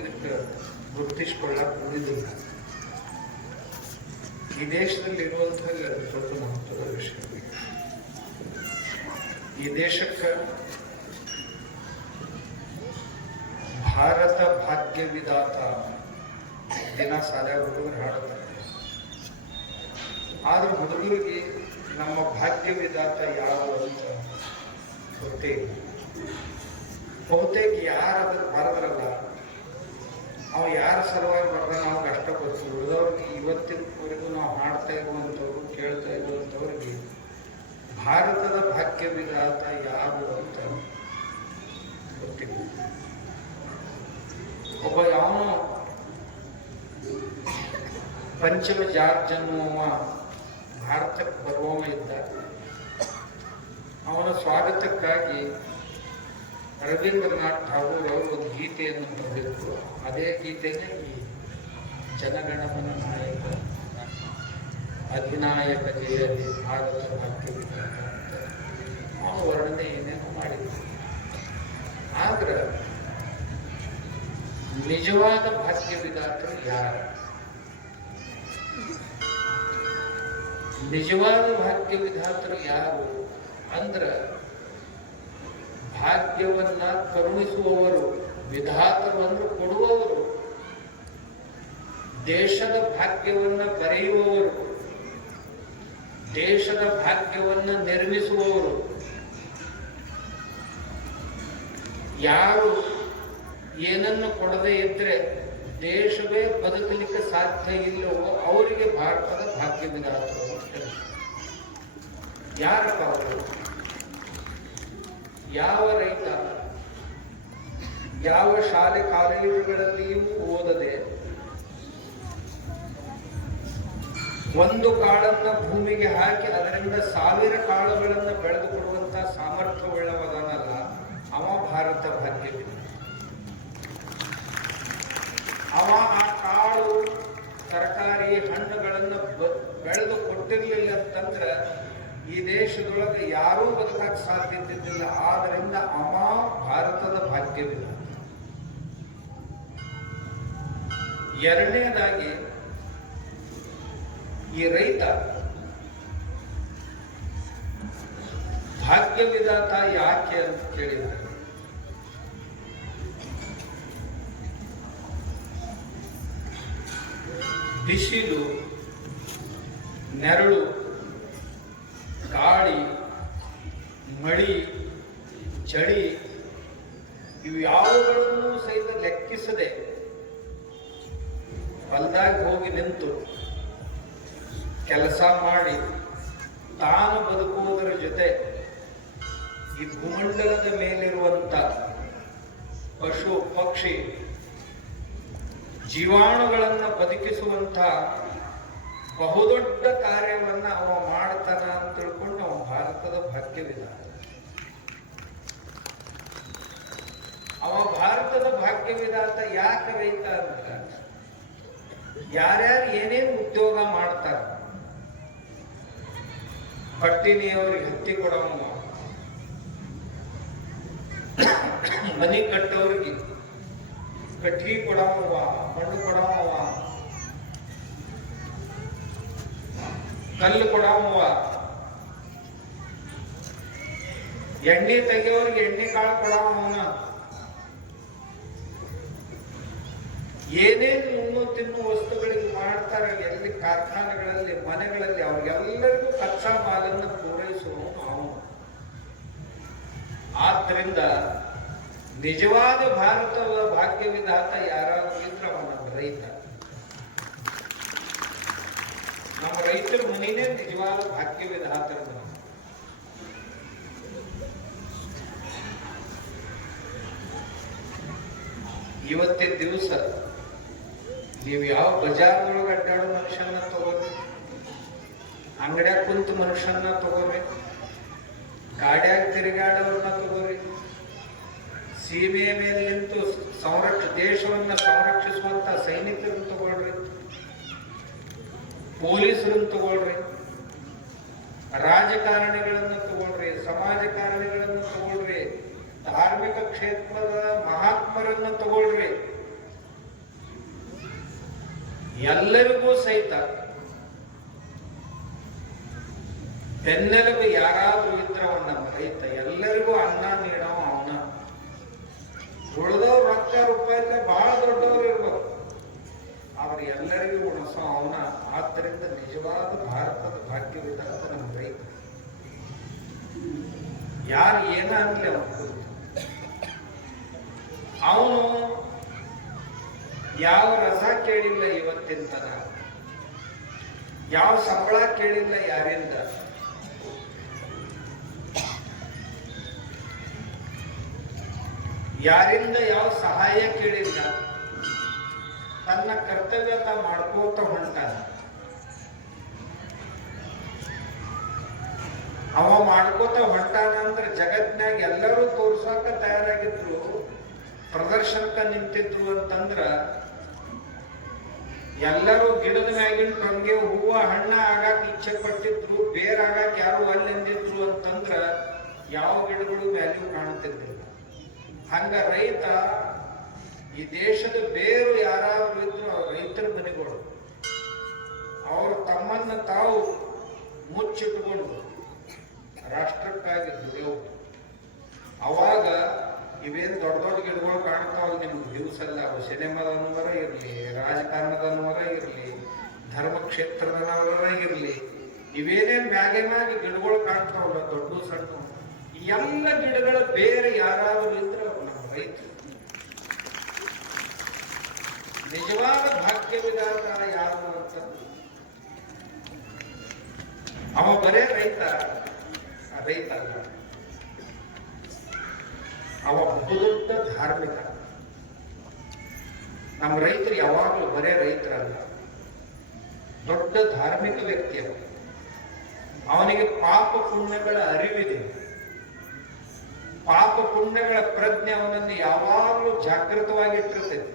ಇದಕ್ಕೆ ಗುರುತಿಸಿಕೊಳ್ಳಕ್ಕೆ ಉಳಿದಿಲ್ಲ. ಈ ದೇಶದಲ್ಲಿ ಇರುವಂತಹ ದೊಡ್ಡ ಮಹತ್ವದ ವಿಷಯ. ಈ ದೇಶಕ್ಕೆ ಭಾರತ ಭಾಗ್ಯ ವಿಧಾತ ದಿನ ಶಾಲೆ ಹುಡುಗರು ಹಾಡುತ್ತಾರೆ. ಆದ್ರೆ ಹುಡುಗರಿಗೆ ನಮ್ಮ ಭಾಗ್ಯ ವಿಧಾತ ಯಾವುದು ಅಂತ ಗೊತ್ತೇ ಇಲ್ಲ. ಬಹುತೇಕ ಯಾರು ಅದನ್ನು ಬರೆದ್ರಲ್ಲ, ಅವು ಯಾರ ಸಲುವಾಗಿ ಬರೆದ ನಮ್ಗೆ ಅಷ್ಟ ಗೊತ್ತು. ಉಳಿದವ್ರಿಗೆ ಇವತ್ತಿನವರೆಗೂ ನಾವು ಹಾಡ್ತಾ ಇರುವಂಥವ್ರು, ಕೇಳ್ತಾ ಇರುವಂಥವ್ರಿಗೆ ಭಾರತದ ಭಾಗ್ಯ ವಿಧಾತ ಯಾರು ಅಂತ ಗೊತ್ತಿಲ್ಲ. ಒಬ್ಬ ಅವನು ಪಂಚಮ ಜಾರ್ಜ್ ಅನ್ನುವ ಭಾರತಕ್ಕೆ ಬರುವವ ಇದ್ದ. ಅವನ ಸ್ವಾಗತಕ್ಕಾಗಿ ರವೀಂದ್ರನಾಥ್ ಠಾಗೂರ್ ಅವರು ಒಂದು ಗೀತೆಯನ್ನು ಬರೆದಿದ್ರು. ಅದೇ ಗೀತೆಗೆ ಈ ಜನಗಣಮನ ನಾಯಕ ಅಧಿನಾಯಕ ಜಯಲಿ ಭಾರತ ಭಾಗ್ಯ ವಿಧಾತ ಅಂತ ಅವನು ವರ್ಣನೆ ಏನೇನೋ ಮಾಡಿದ್ರು. ಆದ್ರೆ ನಿಜವಾದ ಭಾಗ್ಯ ವಿಧಾತರು ಯಾರು? ನಿಜವಾದ ಭಾಗ್ಯ ವಿಧಾತರು ಯಾರು ಅಂದ್ರೆ ಭಾಗ್ಯವನ್ನ ಕರುಣಿಸುವವರು, ವಿಧಾತರು ಅಂದ್ರೆ ಕೊಡುವವರು, ದೇಶದ ಭಾಗ್ಯವನ್ನ ಬರೆಯುವವರು, ದೇಶದ ಭಾಗ್ಯವನ್ನ ನಿರ್ಮಿಸುವವರು. ಯಾರು ಏನನ್ನು ಕೊಡದೇ ಇದ್ರೆ ದೇಶವೇ ಬದುಕಲಿಕ್ಕೆ ಸಾಧ್ಯ ಇಲ್ಲವೋ ಅವರಿಗೆ ಭಾರತದ ಭಾಗ್ಯ ವಿಧಾತರು. ಯಾರಪ್ಪ ಅವರು? ಯಾವ ರೈತ ಯಾವ ಶಾಲೆ ಕಾಲೇಜುಗಳಲ್ಲಿಯೂ ಓದದೆ ಒಂದು ಕಾಳನ್ನ ಭೂಮಿಗೆ ಹಾಕಿ ಅದರಿಂದ 1000 ಕಾಳುಗಳನ್ನು ಬೆಳೆದು ಕೊಡುವಂತಹ ಸಾಮರ್ಥ್ಯವುಳ್ಳವನಲ್ಲ, ಅವ ಭಾರತ ಭಾಗ್ಯ ವಿಧಾತ. ಅವ ಆ ಕಾಳು ತರಕಾರಿ ಹಣ್ಣುಗಳನ್ನು ಬೆಳೆದು ಕೊಟ್ಟಿರಲಿಲ್ಲ ಅಂತಂದ್ರೆ ಈ ದೇಶದೊಳಗೆ ಯಾರೂ ಬದುಕಕ್ಕೆ ಸಾಧ್ಯ ಇದ್ದಿದ್ದಿಲ್ಲ. ಆದ್ದರಿಂದ ಅವ ಭಾರತದ ಭಾಗ್ಯ ವಿಧಾತ. ಎರಡನೇದಾಗಿ ಈ ರೈತ ಭಾಗ್ಯ ವಿಧಾತ ಯಾಕೆ ಅಂತ ಕೇಳಿದ್ದಾರೆ. ಬಿಸಿಲು, ನೆರಳು, ಗಾಳಿ, ಮಳಿ, ಚಳಿ ಇವು ಯಾವುಗಳನ್ನು ಸಹಿತ ಲೆಕ್ಕಿಸದೆ ಹೊಲದಾಗ ಹೋಗಿ ನಿಂತು ಕೆಲಸ ಮಾಡಿ ತಾನು ಬದುಕುವುದರ ಜೊತೆ ಈ ಭೂಮಂಡಲದ ಮೇಲಿರುವಂತ ಪಶು ಪಕ್ಷಿ ಜೀವಾಣುಗಳನ್ನು ಬದುಕಿಸುವಂತ ಬಹುದೊಡ್ಡ ಕಾರ್ಯವನ್ನ ಅವ ಮಾಡ್ತಾನ ಅಂತ ತಿಳ್ಕೊಂಡು ಅವ ಭಾರತದ ಭಾಗ್ಯ ವಿಧಾತ. ಅವ ಭಾರತದ ಭಾಗ್ಯ ವಿಧಾತ ಯಾಕೆ ರೈತ ಅಂತ, ಯಾರ್ಯಾರು ಏನೇನು ಉದ್ಯೋಗ ಮಾಡ್ತಾರ, ಪಟ್ಟಿನಿಯವ್ರಿಗೆ ಹತ್ತಿ ಕೊಡವ, ಮನಿ ಕಟ್ಟೋರಿಗೆ ಕಟ್ಟಿ ಕೊಡವ, ಮಣ್ಣು ಕೊಡವ, ಕಲ್ಲು ಕೊಡವ, ಎಣ್ಣೆ ತೆಗೆಯೋರಿಗೆ ಎಣ್ಣೆ ಕಾಳು ಕೊಡವನ, ಏನೇನು ಉಣ್ಣು ತಿನ್ನು ವಸ್ತುಗಳಿಗೆ ಮಾಡ್ತಾರೆ ಎಲ್ಲಿ ಕಾರ್ಖಾನೆಗಳಲ್ಲಿ ಮನೆಗಳಲ್ಲಿ ಅವ್ರಿಗೆಲ್ಲರಿಗೂ ಕಚ್ಚಾ ಮಾಲನ್ನು ಪೂರೈಸುವವನು ಅವನು. ಆದ್ರಿಂದ ನಿಜವಾದ ಭಾರತದ ಭಾಗ್ಯ ವಿಧಾತ ಯಾರಾದ್ರೂ ಇದ್ರೆ ಅವನ ರೈತ. ನಮ್ಮ ರೈತರ ಮನೆಯೇ ನಿಜವಾದ ಭಾಗ್ಯ ವಿಧಾತರ ಮನೆ. ಇವತ್ತಿನ ದಿವಸ ನೀವು ಯಾವ ಬಜಾರ್ನೊಳಗೆ ಅಡ್ಡಾಡೋ ಮನುಷ್ಯನ ತಗೋರಿ, ಅಂಗಡ್ಯಾಗ ಕುಂತು ಮನುಷ್ಯನ ತಗೋರಿ, ಗಾಡ್ಯಾಗ ತಿರುಗಾಡೋರನ್ನ ತಗೋರಿ, ಸೀಮೆಯ ಮೇಲೆ ನಿಂತು ದೇಶವನ್ನ ಸಂರಕ್ಷಿಸುವಂತ ಸೈನಿಕರನ್ನು ತಗೊಳ್ರಿ, ಪೊಲೀಸರನ್ನು ತಗೊಳ್ರಿ, ರಾಜಕಾರಣಿಗಳನ್ನು ತಗೊಳ್ರಿ, ಸಮಾಜಕಾರಣಿಗಳನ್ನು ತಗೊಳ್ರಿ, ಧಾರ್ಮಿಕ ಕ್ಷೇತ್ರದ ಮಹಾತ್ಮರನ್ನು ತಗೊಳ್ರಿ. ಎಲ್ಲರಿಗೂ ಸಹಿತ ಬೆನ್ನೆಲುಬು ಯಾರಾದ್ರೂ ಇದ್ರವ ನಮ್ಮ ರೈತ. ಎಲ್ಲರಿಗೂ ಅನ್ನ ನೀಡವ ಅವನ. ಉಳಿದವ್ರು ರೊಕ್ಕ ರೂಪಾಯಿಲ್ಲ ಬಹಳ ದೊಡ್ಡವರು ಇರ್ಬೇಕು, ಆದ್ರೆ ಎಲ್ಲರಿಗೂ ಉಣಿಸೋ ಅವನ. ಆದ್ದರಿಂದ ನಿಜವಾದ ಭಾರತದ ಭಾಗ್ಯವಿದ್ದಂತ ನಮ್ಮ ರೈತ. ಯಾರು ಏನ ಅನ್ಲಿ ಅವನು ಯಾವ ರಸ ಕೇಳಿಲ್ಲ ಇವತ್ತಿನ ತನ, ಯಾವ ಸಂಬಳ ಕೇಳಿಲ್ಲ ಯಾರಿಂದ, ಯಾರಿಂದ ಯಾವ ಸಹಾಯ ಕೇಳಿಲ್ಲ. ತನ್ನ ಕರ್ತವ್ಯ ಮಾಡ್ಕೋತ ಹೊಂಟಾನ. ಅವ ಮಾಡ್ಕೋತ ಹೊಂಟಾನ ಅಂದ್ರೆ ಜಗತ್ನಾಗ ಎಲ್ಲರೂ ತೋರ್ಸೋಕ ತಯಾರಾಗಿದ್ರು, ಪ್ರದರ್ಶನಕ್ಕ ನಿಂತಿದ್ರು ಅಂತಂದ್ರ ಎಲ್ಲರೂ ಗಿಡದ ಮ್ಯಾಗಿನ ಟೊಂಗೆ ಹೂವ ಹಣ್ಣ ಆಗಾಕ ಇಚ್ಛೆ ಪಟ್ಟಿದ್ರು, ಬೇರ್ ಆಗಾಕ ಯಾರು ಅಲ್ಲೆಂದಿದ್ರು ಅಂತಂದ್ರ ಯಾವ ಗಿಡಗಳು ವ್ಯಾಲ್ಯೂ ಕಾಣುತ್ತಿರ್ಲಿಲ್ಲ. ಹಂಗ ರೈತ ಈ ದೇಶದ ಬೇರು ಯಾರಾದ್ರೂ ಇದ್ರು ಅವ್ರ ರೈತರ ಮನೆಗಳು. ಅವರು ತಮ್ಮನ್ನ ತಾವು ಮುಚ್ಚಿಟ್ಕೊಂಡು ರಾಷ್ಟ್ರಕ್ಕಾಗಿ ದುಡಿಯೋದು. ಅವಾಗ ಇವೇನು ದೊಡ್ಡ ದೊಡ್ಡ ಗಿಡಗಳು ಕಾಣ್ತಾವಲ್ಲ ನಿಮ್ಗೆ ದಿವಸಲ್ಲ, ಅವು ಸಿನಿಮಾದವರ ಇರಲಿ, ರಾಜಕಾರಣದವರ ಇರಲಿ, ಧರ್ಮಕ್ಷೇತ್ರದವರ ಇರಲಿ, ಇವೇನೇನ್ ಮ್ಯಾಗೆ ಮ್ಯಾಗೆ ಗಿಡಗಳು ಕಾಣ್ತಾವಲ್ಲ ದೊಡ್ಡ ಸಣ್ಣ, ಎಲ್ಲ ಗಿಡಗಳ ಬೇರೆ ಯಾರಾದ್ರೂ ಇದ್ರೆ ನಮ್ಮ ರೈತ. ನಿಜವಾದ ಭಾಗ್ಯವಿದಾತ ಯಾರು ಅಂತ ಅವ ಬರೇ ರೈತ ಅಲ್ಲ, ಅವ ಬಹುದೊಡ್ಡ ಧಾರ್ಮಿಕ. ನಮ್ಮ ರೈತರು ಯಾವಾಗಲೂ ಬರೇ ರೈತರಲ್ಲ, ದೊಡ್ಡ ಧಾರ್ಮಿಕ ವ್ಯಕ್ತಿ ಅವ. ಅವನಿಗೆ ಪಾಪ ಪುಣ್ಯಗಳ ಅರಿವಿದೆ. ಪಾಪ ಪುಣ್ಯಗಳ ಪ್ರಜ್ಞೆ ಅವನನ್ನು ಯಾವಾಗಲೂ ಜಾಗೃತವಾಗಿಟ್ಟಿರ್ತೈತಿ.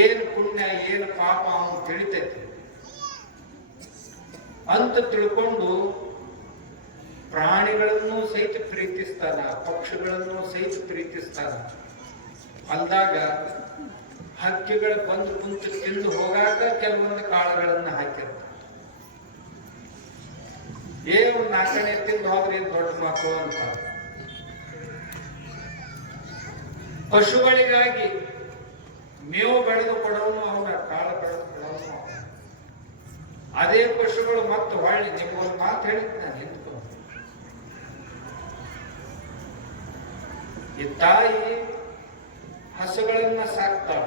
ಏನು ಪುಣ್ಯ ಏನು ಪಾಪ ಅವನು ತಿಳಿತೈತಿ ಅಂತ ತಿಳ್ಕೊಂಡು ಪ್ರಾಣಿಗಳನ್ನು ಸಹಿತ ಪ್ರೀತಿಸ್ತಾನ, ಪಕ್ಷಿಗಳನ್ನು ಸಹಿತ ಪ್ರೀತಿಸ್ತಾನ. ಅಂದಾಗ ಹಕ್ಕಿಗಳು ಬಂದು ಕುಂತು ತಿಂದು ಹೋಗಾಕ ಕೆಲವೊಂದು ಕಾಳುಗಳನ್ನು ಹಾಕಿರ್ತಾನೆ. ಒಂದು ನಾಲ್ಕನೇ ತಿಂದು ಹೋದ್ರೆ ದೊಡ್ಡ ಮಕ್ಕಳು ಅಂತ. ಪಶುಗಳಿಗಾಗಿ ಮೇವು ಬೆಳೆದು ಕೊಡೋನು ಅವನ, ಕಾಳು ಬೆಳೆದು ಕೊಡೋನು ಅವನ. ಅದೇ ಪಶುಗಳು ಮತ್ತೆ ಹೊಳ್ಳಿ ನಿಮ್ಗೊಂದು ಮಾತು ಹೇಳಿದ್ ನಾನು ನಿಂತ್ಕೊಂಡು, ಈ ತಾಯಿ ಹಸುಗಳನ್ನ ಸಾಕ್ತಾಳ.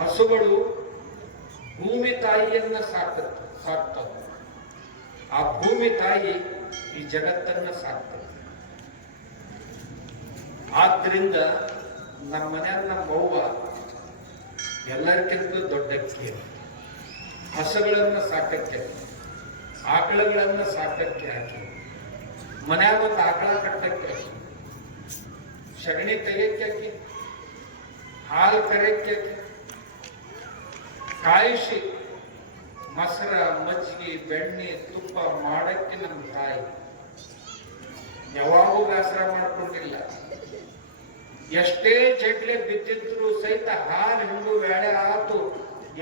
ಹಸುಗಳು ಭೂಮಿ ತಾಯಿಯನ್ನ ಸಾಕ್ತಾವ. ಆ ಭೂಮಿ ತಾಯಿ ಈ ಜಗತ್ತನ್ನ ಸಾಕ್ತದೆ. ಆದ್ರಿಂದ ನಮ್ಮ ಮನೆಯ ನಮ್ಮ ಅವ್ವ ಎಲ್ಲರಿಗಿಂತ ದೊಡ್ಡಕ್ಕೆ ಹಸುಗಳನ್ನ ಸಾಕಕ್ಕೆ, ಆಕಳಗಳನ್ನ ಸಾಕಕ್ಕೆ ಹಾಕಿ, ಮನ್ಯಾಗ ಒಂದು ಆಕಳ ಕಟ್ಟಕ್ಕೆ ಹಾಕಿ, ಸಗಣಿ ತೆಗೆಯಕ್ಕೆ ಹಾಕಿ, ಹಾಲು ಕರೆಯಕ್ಕೆ ಹಾಕಿ, ಕಾಯಿಸಿ ಮೊಸರ ಮಜ್ಜಿಗೆ ಬೆಣ್ಣೆ ತುಪ್ಪ ಮಾಡಕ್ಕೆ ನಮ್ಮ ತಾಯಿ ಯಾವಾಗೂ ಬೇಸರ ಮಾಡ್ಕೊಂಡಿಲ್ಲ. ಎಷ್ಟೇ ಜಡ್ಲೆ ಬಿದ್ದಿದ್ರು ಸಹಿತ ಹಾಲು ಹಿಂಡು ವೇಳೆ ಆತು,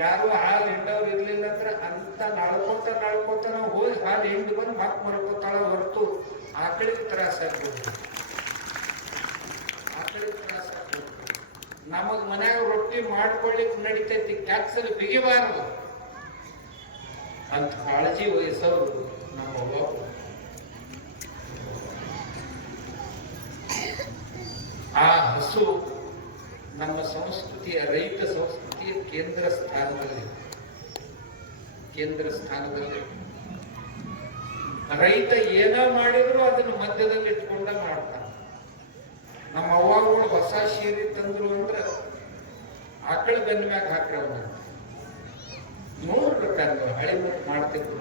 ಯಾರು ಹಾಲು ಹಿಂಡವ್ರು ಇರ್ಲಿಲ್ಲ ಅಂದ್ರೆ ಅಂತ ನಳ್ಕೋತ ನಾವು ಹೋಗಿ ಹಾಲು ಹಿಂಡು ಬಂದು ಮಕ್ ಮರ್ಕೋತಾಳ ಹೊರತು ಆಕಳಿಗೆ ತ್ರಾಸ ಆಗ್ಬೋದು. ನಮಗ್ ಮನ್ಯಾಗ ರೊಟ್ಟಿ ಮಾಡ್ಕೊಳ್ಳಿಕ್ ನಡಿತೈತಿ, ಕ್ಯಾಕ್ಸಲ್ ಬಿಗಿಬಾರದು ಅಂತ ಕಾಳಜಿ ವಹಿಸೋರು ನಮ್ಮ ಅವ್ವ. ಆ ಹಸು ನಮ್ಮ ಸಂಸ್ಕೃತಿಯ, ರೈತ ಸಂಸ್ಕೃತಿಯ ಕೇಂದ್ರ ಸ್ಥಾನದಲ್ಲಿ. ರೈತ ಏನೋ ಮಾಡಿದ್ರು ಅದನ್ನು ಮಧ್ಯದಲ್ಲಿ ಇಟ್ಕೊಂಡ ಮಾಡ್ತಾನೆ. ನಮ್ಮ ಅವ್ವಾಗಳು ಹೊಸ ಸೀರೆ ತಂದ್ರು ಅಂದ್ರ ಆಕಳ ಬೆನ್ನ ಮ್ಯಾಗ ಹಾಕ್ರಿ ಅವನ್ನ ನೋಡ್ಬೇಕಂದ್ರೆ ಹಳೆ ಮಾಡ್ತಿದ್ರು.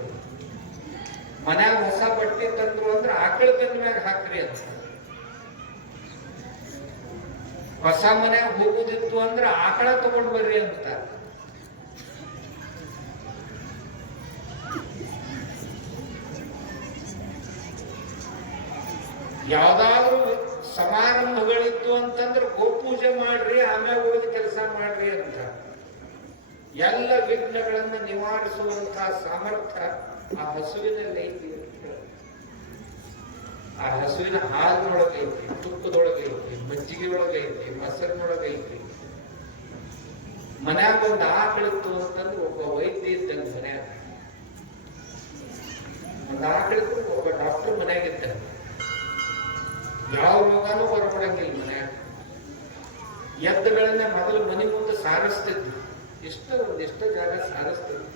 ಮನ್ಯಾಗ ಹೊಸ ಬಟ್ಟೆ ತಂದ್ರು ಅಂದ್ರ ಆಕಳ ಬೆನ್ನ ಮ್ಯಾಗ ಹಾಕ್ರಿ ಅಂತ. ಹೊಸ ಮನ್ಯಾಗ ಹೋಗುದಿತ್ತು ಅಂದ್ರ ಆಕಳ ತಗೊಂಡ್ ಬರ್ರಿ ಅಂತ. ಯಾವ್ದಾದ್ರು ಸಮಾರಂಭಗಳಿತ್ತು ಅಂತಂದ್ರೆ ಗೋಪೂಜೆ ಮಾಡ್ರಿ, ಆಮೇಲೆ ಹೋಗಿ ಕೆಲಸ ಮಾಡ್ರಿ ಅಂತ. ಎಲ್ಲ ವಿಘ್ನಗಳನ್ನು ನಿವಾರಿಸುವಂತಹ ಸಾಮರ್ಥ್ಯ ಆ ಹಸುವಿನಲ್ಲಿ ಐತಿ. ಆ ಹಸುವಿನ ಹಾಲಿನೊಳಗೈತಿ, ತುಪ್ಪದೊಳಗೈತಿ, ಮಜ್ಜಿಗೆ ಒಳಗೈತಿ, ಮೊಸರಿನೊಳಗೈತಿ. ಮನ್ಯಾಗ ಒಂದು ಆಕಳಿತ್ತು ಅಂತಂದ್ರೆ ಒಬ್ಬ ವೈದ್ಯ ಇದ್ದಂಗೆ ಮನ್ಯಾಗ. ಒಂದು ಆಕಳಿತ್ತು ಒಬ್ಬ ಡಾಕ್ಟರ್ ಮನ್ಯಾಗಿದ್ದಂಗೆ. ಯಾವ ರೋಗನೂ ಹೊರಪಡಂಗಿಲ್ಲ ಮನ್ಯಾಗ. ಎತ್ತುಗಳನ್ನ ಮೊದಲು ಮನೆ ಮುಂದೆ ಸಾರಿಸ್ತಿದ್ವಿ. ಒಂದಿಷ್ಟು ಜಾಗ ಸಾರಿಸ್ತಿದ್ವಿ.